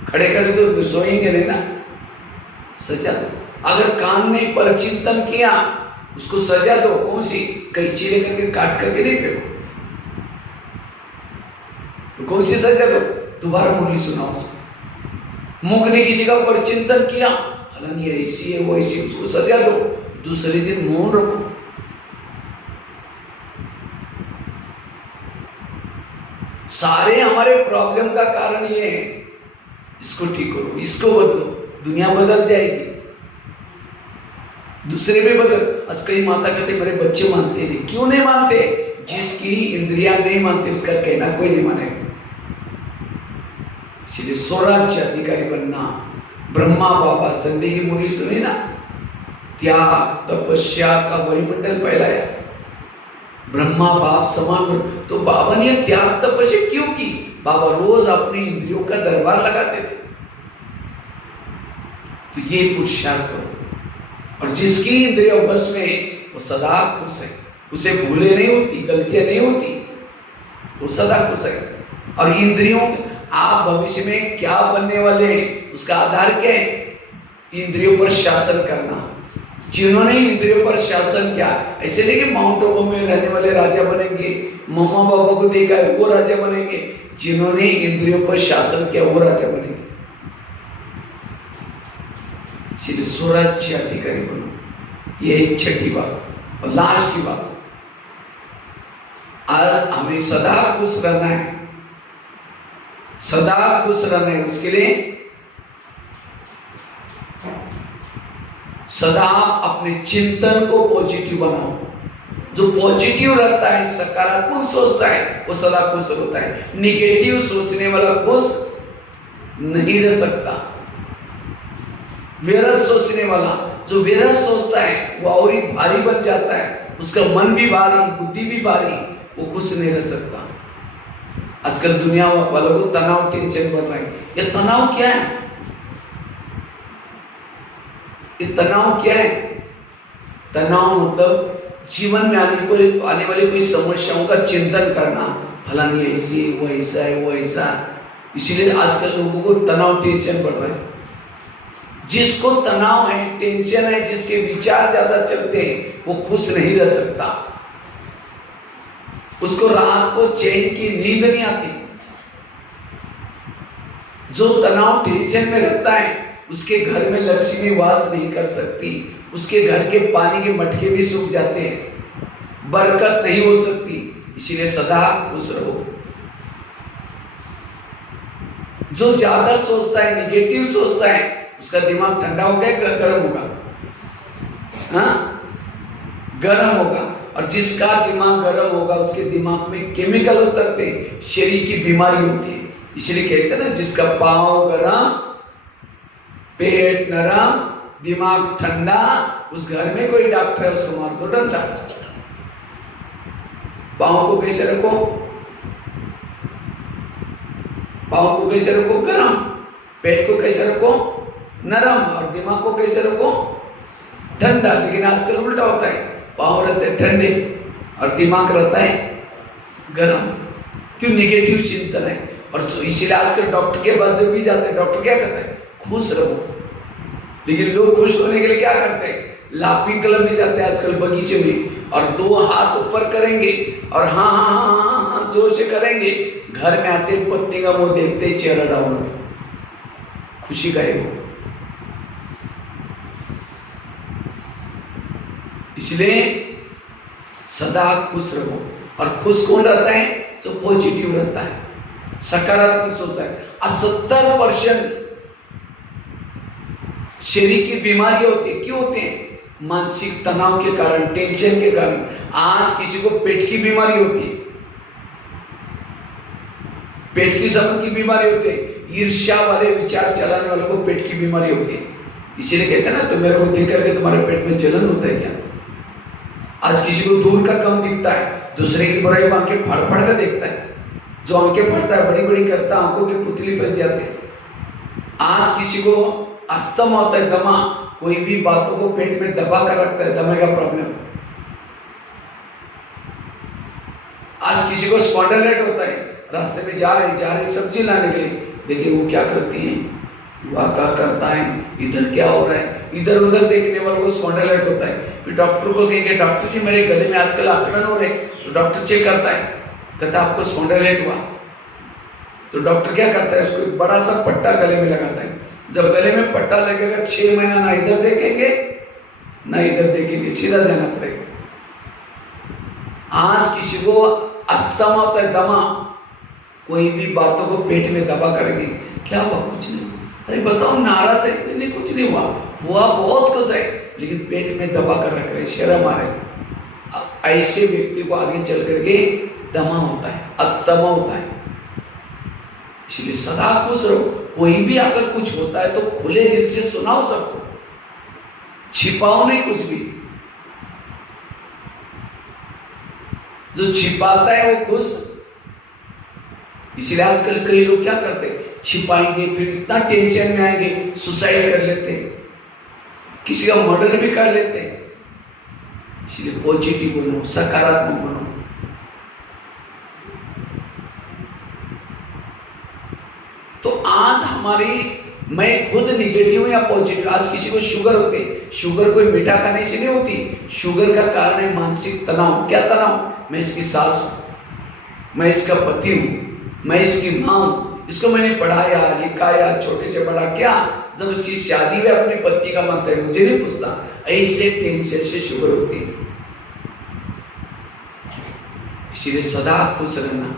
खड़े खड़े तो सोएंगे नहीं ना, सजा दो। अगर कान ने पर चिंतन किया, उसको सजा दो। कौन सी? कैंची लेकर के काट करके नहीं फेंको, तो कौन सी सजा दो? दोबारा मुरली सुनाओ उसको। मुख ने किसी का पर चिंतन किया, फलानी ऐसी है वो ऐसी, उसको सजा दो। दूसरे दिन मौन रखो। सारे हमारे प्रॉब्लम का कारण ये है। इसको ठीक करो, इसको बदलो, दुनिया बदल जाएगी। दूसरे भी बदल। आज कई माता कहते मेरे बच्चे मानते नहीं। क्यों नहीं मानते? जिसकी इंद्रियां नहीं मानते उसका कहना कोई नहीं मानेगा। इसलिए स्वराज्य अधिकारी बनना। ब्रह्मा बाबा संधि की मुरली सुनी ना, त्याग तपस्या का वायुमंडल फैलाया। ब्रह्मा बाप समान। तो बाबा ने त्याग तपस्या क्यों की? बाबा रोज अपनी इंद्रियों का दरबार लगाते थे। तो ये पुरुषार्थ करो। और जिसकी इंद्रिय बस में वो सदा खुश है, उसे भूले नहीं होती, गलतियां नहीं होती, वो सदा खुश है। और इंद्रियों, आप भविष्य में क्या बनने वाले हैं उसका आधार क्या है? इंद्रियों पर शासन करना। जिन्होंने इंद्रियों पर शासन किया, ऐसे नहीं कि माउंट आबू में रहने वाले राजा बनेंगे, मम्मा बाबा को देखा है वो राजा बनेंगे। जिन्होंने इंद्रियों पर शासन किया वो राजा बनेंगे। इसलिए स्वराज्य अधिकारी बनो। ये एक छठी बात। और लास्ट की बात, आज हमें सदा खुश रहना है, सदा खुश रहना है। उसके लिए सदा अपने चिंतन को पॉजिटिव बनाओ। जो पॉजिटिव रहता है, सकारात्मक सोचता है, वो सदा खुश होता है। निगेटिव सोचने वाला खुश नहीं रह सकता। व्यर्थ सोचने वाला, जो व्यर्थ सोचता है वो और ही भारी बन जाता है। उसका मन भी भारी, बुद्धि भी भारी, वो खुश नहीं रह सकता। आजकल दुनिया वालों को तनाव, टेंशन बढ़ रहा है। ये तनाव क्या है? ये तनाव क्या है? तनाव मतलब जीवन में आने वाली कोई समस्याओं का चिंतन करना। फलानी ऐसी है, वो ऐसा है, वो ऐसा। इसलिए आजकल लोगों को तनाव, टेंशन बढ़ रहा है। जिसको तनाव है, टेंशन है, जिसके विचार ज्यादा चलते हैं, वो खुश नहीं रह सकता। उसको रात को चैन की नींद नहीं आती। जो तनाव, टेंशन में रहता है, उसके घर में लक्ष्मी वास नहीं कर सकती। उसके घर के पानी के मटके भी सूख जाते हैं, बरकत नहीं हो सकती। इसलिए सदा खुश रहो। जो ज्यादा सोचता है, निगेटिव सोचता है, उसका दिमाग ठंडा हो गया, गर्म होगा। हाँ, गर्म होगा। और जिसका दिमाग गर्म होगा, उसके दिमाग में केमिकल उतरते हैं, शरीर की बीमारी होती है। इसलिए कहते हैं ना, जिसका पाँव गरम, पेट नरम, दिमाग ठंडा, उस घर में कोई डॉक्टर है उसको मार दो डंडा। पाँव को कैसे रखो? पाँव को कैसे रखो? गरम। पेट को कैसे रखो? नरम। और दिमाग को कैसे रखो? ठंडा। लेकिन आजकल उल्टा होता है, पाँव रहते हैं ठंडे और दिमाग रहता है गरम। क्यों? निगेटिव चिंतन है। और इसीलिए आजकल डॉक्टर के पास जब भी जाते हैं, डॉक्टर क्या कहते हैं? खुश रहो। लेकिन लोग खुश होने के लिए क्या करते हैं? लाफिंग क्लब में जाते हैं आजकल, बगीचे में, और 2 हाथ ऊपर करेंगे और हाँ हाँ हाँ हाँ हाँ जोर से करेंगे। घर में आते पत्नी का मुंह देखते चेहरा डाउन, खुशी का है वो। इसलिए सदा खुश रहो। और खुश कौन रहता है? जो पॉजिटिव रहता है, सकारात्मक सोचता है। और 70% शरीर की बीमारी होती है। क्यों होती है? मानसिक तनाव के कारण, टेंशन के कारण। आज किसी को पेट की बीमारी होती है, पेट की संबंध की बीमारी होती है। ईर्ष्या वाले विचार चलाने वालों को पेट की बीमारी होती है। इसीलिए कहते हैं ना, तो मेरे को देख करके तुम्हारे पेट में जलन होता है क्या? आज किसी को दूर का कम दिखता है, दूसरे की बुराई में आंखें फाड़ फाड़ कर देखता है। जो आंखें फाड़ता है, बड़ी बड़ी करता है, आंखों की पुतली बन जाती है। आज किसी को अस्थमा होता है, दमा, कोई भी बातों को पेट में दबा कर रखता है, दमे का प्रॉब्लम। आज किसी को स्पॉन्डिलाइटिस होता है, रास्ते में जा रहे सब्जी लाने के लिए, देखिए वो क्या करती है, वह क्या करता है, इधर क्या हो रहा है, इधर उधर देखने वालों को स्पॉन्डिलाइटिस होता है। फिर डॉक्टर को कहेंगे, डॉक्टर जी मेरे गले में आजकल अकड़न हो रहे, तो डॉक्टर चेक करता है, कहता आपको स्पॉन्डिलाइटिस हुआ। तो डॉक्टर क्या करता है, उसको एक बड़ा सा पट्टा गले में लगाता है। जब गले में पट्टा लगेगा, 6 महीना ना इधर देखेंगे ना इधर देखेंगे, सीधा जाना पड़ेगा। आज किसी को अस्थमा होता है, दमा, कोई भी बातों को पेट में दबा करेंगे, क्या हुआ? कुछ नहीं। अरे बताओ, नाराज है? नहीं, कुछ नहीं हुआ, हुआ बहुत कुछ है, लेकिन पेट में दबा कर रख रहे, शर्म आ रहे। ऐसे व्यक्ति को आगे चल करके दमा होता है, अस्थमा होता है। इसलिए सदा खुश रहो। कोई भी अगर कुछ होता है तो खुले दिल से सुनाओ सबको, छिपाओ नहीं कुछ भी। जो छिपाता है वो खुश। इसलिए आजकल कई लोग क्या करते हैं, छिपाएंगे, फिर इतना टेंशन में आएंगे, सुसाइड कर लेते हैं, किसी का मर्डर भी कर लेते हैं। इसलिए पॉजिटिव बनो, सकारात्मक बनो। तो आज हमारी, मैं खुद निगेटिव या पॉजिटिव। आज किसी को शुगर होती है, शुगर कोई मीठा खाने से नहीं होती, शुगर का कारण है मानसिक तनाव। क्या तनाव? मैं इसकी सास हूं, मैं इसका पति हूं, मैं इसकी मां हूं, इसको मैंने पढ़ाया लिखाया, छोटे से बड़ा किया, जब इसकी शादी में अपनी पत्नी का मानता है, मुझे नहीं पूछता। ऐसे टेंशन से शुगर होती है। इसीलिए सदा खुश रहना।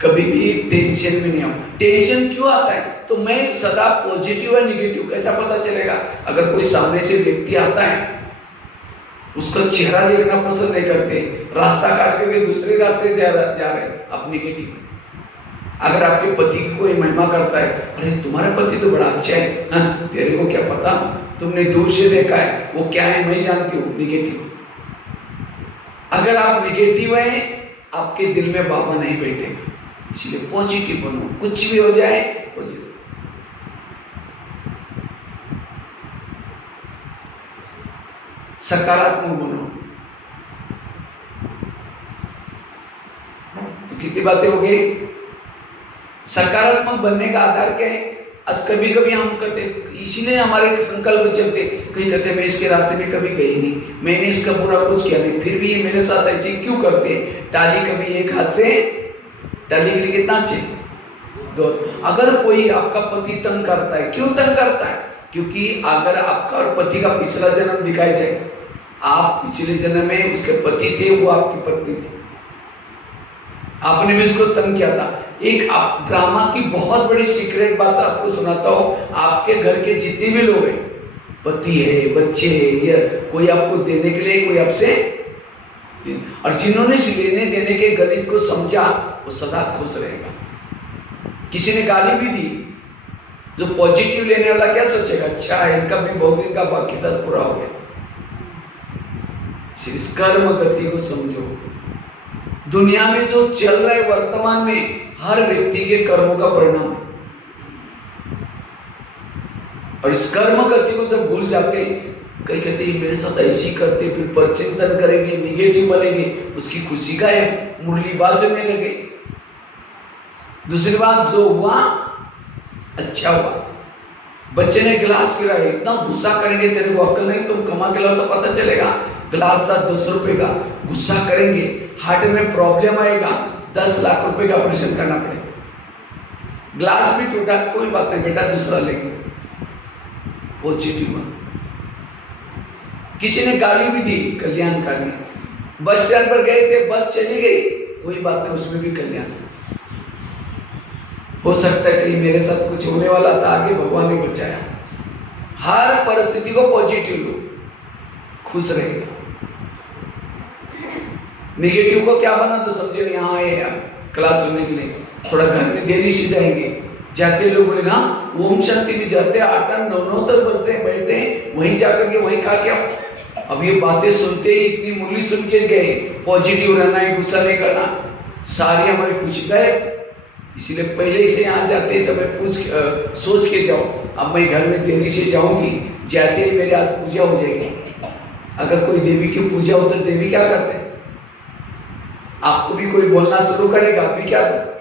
कभी भी टेंशन में नहीं आओ। टेंशन क्यों आता है? तो मैं सदा पॉजिटिव और निगेटिव कैसा पता चलेगा? अगर कोई सामने से व्यक्ति आता है, उसका चेहरा देखना पसंद नहीं करते, रास्ता काट करके दूसरे रास्ते से जा रहे हैं, आप निगेटिव। अगर आपके पति की कोई महिमा करता है, अरे तुम्हारा पति तो बड़ा अच्छा है, हाँ, तेरे को क्या पता, तुमने दूर से देखा है, वो क्या है मैं जानती हूँ, निगेटिव। अगर आप निगेटिव हैं, आपके दिल में बाबा नहीं बैठेगा। इसलिए पॉजिटिव बनो, कुछ भी हो जाए पॉजिटिव। सकारात्मक बनो। तो कितनी बातें हो गई? सकारात्मक बनने का आधार क्या है? आज कभी कभी हम कहते, इसीलिए हमारे संकल्प चलते, कहीं कहते मैं इसके रास्ते में कभी गई नहीं, मैंने इसका पूरा कुछ किया नहीं, फिर भी ये मेरे साथ ऐसे क्यों करते हैं? टाली कभी एक हाथ से टाली के लिए कितना चाहिए? दो। अगर कोई आपका पति तंग करता है, क्यों तंग करता है? क्योंकि अगर आपका और पति का पिछला जन्म दिखाई जाए, आप पिछले जन्म में उसके पति थे, वो आपकी पत्नी थी, आपने भी उसको तंग किया था। एक आप ड्रामा की बहुत बड़ी सीक्रेट बात आपको सुनाता हूँ। आपके घर के जितने भी लोग हैं, पति है, बच्चे है, या कोई आपको देने के लिए, कोई आपसे, और जिन्होंने लेने देने के गणित को समझा, वो सदा खुश रहेगा। किसी ने गाली भी दी, जो पॉजिटिव लेने वाला क्या सोचेगा, अच्छा है इनका भी बहुत दिन का बाकी 10 पूरा हो गया। इस कर्म गति को समझो। दुनिया में जो चल रहा है वर्तमान में, हर व्यक्ति के कर्मों का परिणाम है। और इस कर्म गति को जब भूल जाते हैं, कई कहते हैं मेरे साथ ऐसी करते, फिर परचिंतन करेंगे, निगेटिव बनेंगे, उसकी खुशी का है, मुरली बाजने लगे। दूसरी बात, जो हुआ अच्छा हुआ। बच्चे ने गिलास गिराया, इतना गुस्सा करेंगे, तेरे को अक्ल नहीं, तुम कमा के लाओ तो पता चलेगा। गिलास था 200 रुपए का, गुस्सा करेंगे, हार्ट में प्रॉब्लम आएगा, 10 लाख रुपए का ऑपरेशन करना पड़ेगा। ग्लास भी टूटा, कोई बात नहीं बेटा, दूसरा लेंगे। पॉजिटिव। किसी ने गाली भी दी, कल्याणकारी। बस स्टैंड पर गए थे, बस चली गई, कोई बात नहीं, उसमें भी कल्याण। हो सकता है कि मेरे साथ कुछ होने वाला था, आगे भगवान ने बचाया। हर परिस्थिति को पॉजिटिव लो, खुश रहेगा। नेगेटिव को क्या बना, तो समझो यहाँ आए क्लास सुनने के लिए, थोड़ा घर में देरी से जाएंगे, जाते लोग बोलेगा ओम शांति भी जाते 8-9 तक बजते हैं, बैठते हैं, वहीं जाकर के वहीं खा के। अब ये बातें सुनते ही इतनी मुरली सुन के गए, पॉजिटिव रहना है, गुस्सा नहीं करना, सारी हमारी खुशी का है। इसीलिए पहले से यहाँ जाते समय सोच के जाओ, अब मैं घर में देरी से जाऊंगी, जाते ही मेरे आज पूजा हो जाएगी। अगर कोई देवी की पूजा हो तो देवी क्या करते हैं, आपको भी कोई बोलना शुरू करेगा, आप भी क्या करो,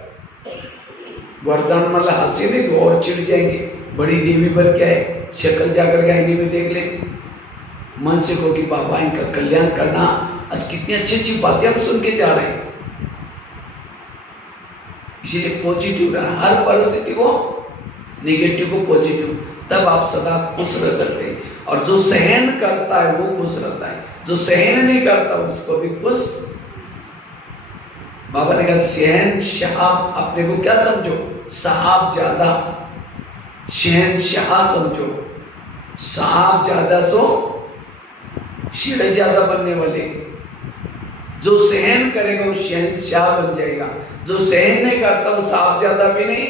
वरदान मतलब हाथ से नहीं तो और चिढ़ जाएंगे, बड़ी देवी पर क्या है, शक्ल जाकर के आईने में देख ले, मन से कहो कि बाबा इनका कल्याण करना। आज कितनी अच्छी अच्छी बातें हम सुन के जा रहे हैं। इसीलिए पॉजिटिव रहना, हर परिस्थिति को, नेगेटिव को पॉजिटिव, तब आप सदा खुश रह सकते हैं। और जो सहन करता है वो खुश रहता है, जो सहन नहीं करता उसको भी खुश। बाबा ने कहा शहनशाह, अपने को क्या समझो, साहब ज्यादा, शहनशाह समझो, साहब ज्यादा सो शेर ज्यादा बनने वाले। जो सहन करेगा वो शहनशाह बन जाएगा, जो सहन नहीं करता वो साहब ज्यादा भी नहीं,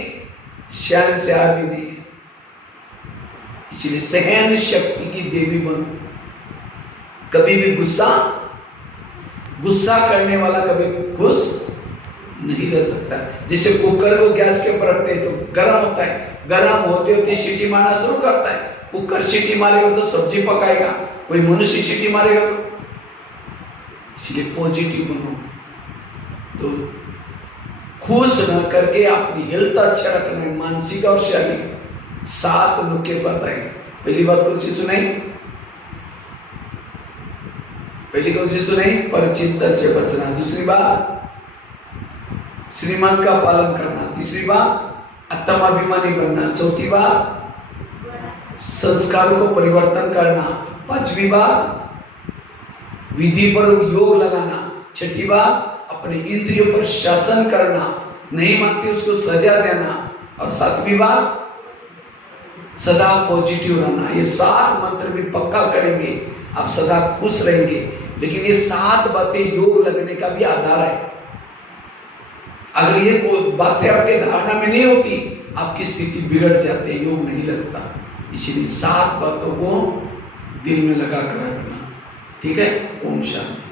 शहनशाह भी नहीं। इसलिए सहन शक्ति की देवी बनो। कभी भी गुस्सा करने वाला कभी खुश नहीं रह सकता। जैसे कुकर को गैस के ऊपर रखते हैं तो गर्म होता है, गर्म होते होते सीटी मारना शुरू करता है। कुकर सीटी मारेगा तो सब्जी पकाएगा, कोई मनुष्य सीटी मारेगा तो। इसलिए पॉजिटिव बनो। तो खुश रह करके अपनी हेल्थ अच्छा रखना है, मानसिक और शारीरिक। 7 नुक्के बताए। पहली बात कौन सी सुनाई, परचिंतन से बचना। दूसरी बात श्रीमत का पालन करना। तीसरी बात आत्माभिमानी बनना। चौथी बात संस्कार को परिवर्तन करना। पांचवी बात विधि पर योग लगाना। छठी बात अपने इंद्रियों पर शासन करना, नहीं मानते उसको सजा देना। और 7वीं बात सदा पॉजिटिव रहना। ये 7 मंत्र भी पक्का करेंगे, आप सदा खुश रहेंगे। लेकिन ये 7 बातें योग लगने का भी आधार है। अगर ये कोई बातें आपके धारणा में नहीं होती, आपकी स्थिति बिगड़ जाती है, योग नहीं लगता। इसलिए 7 बातों को दिल में लगा कर रखना। ठीक है। ओम शांति।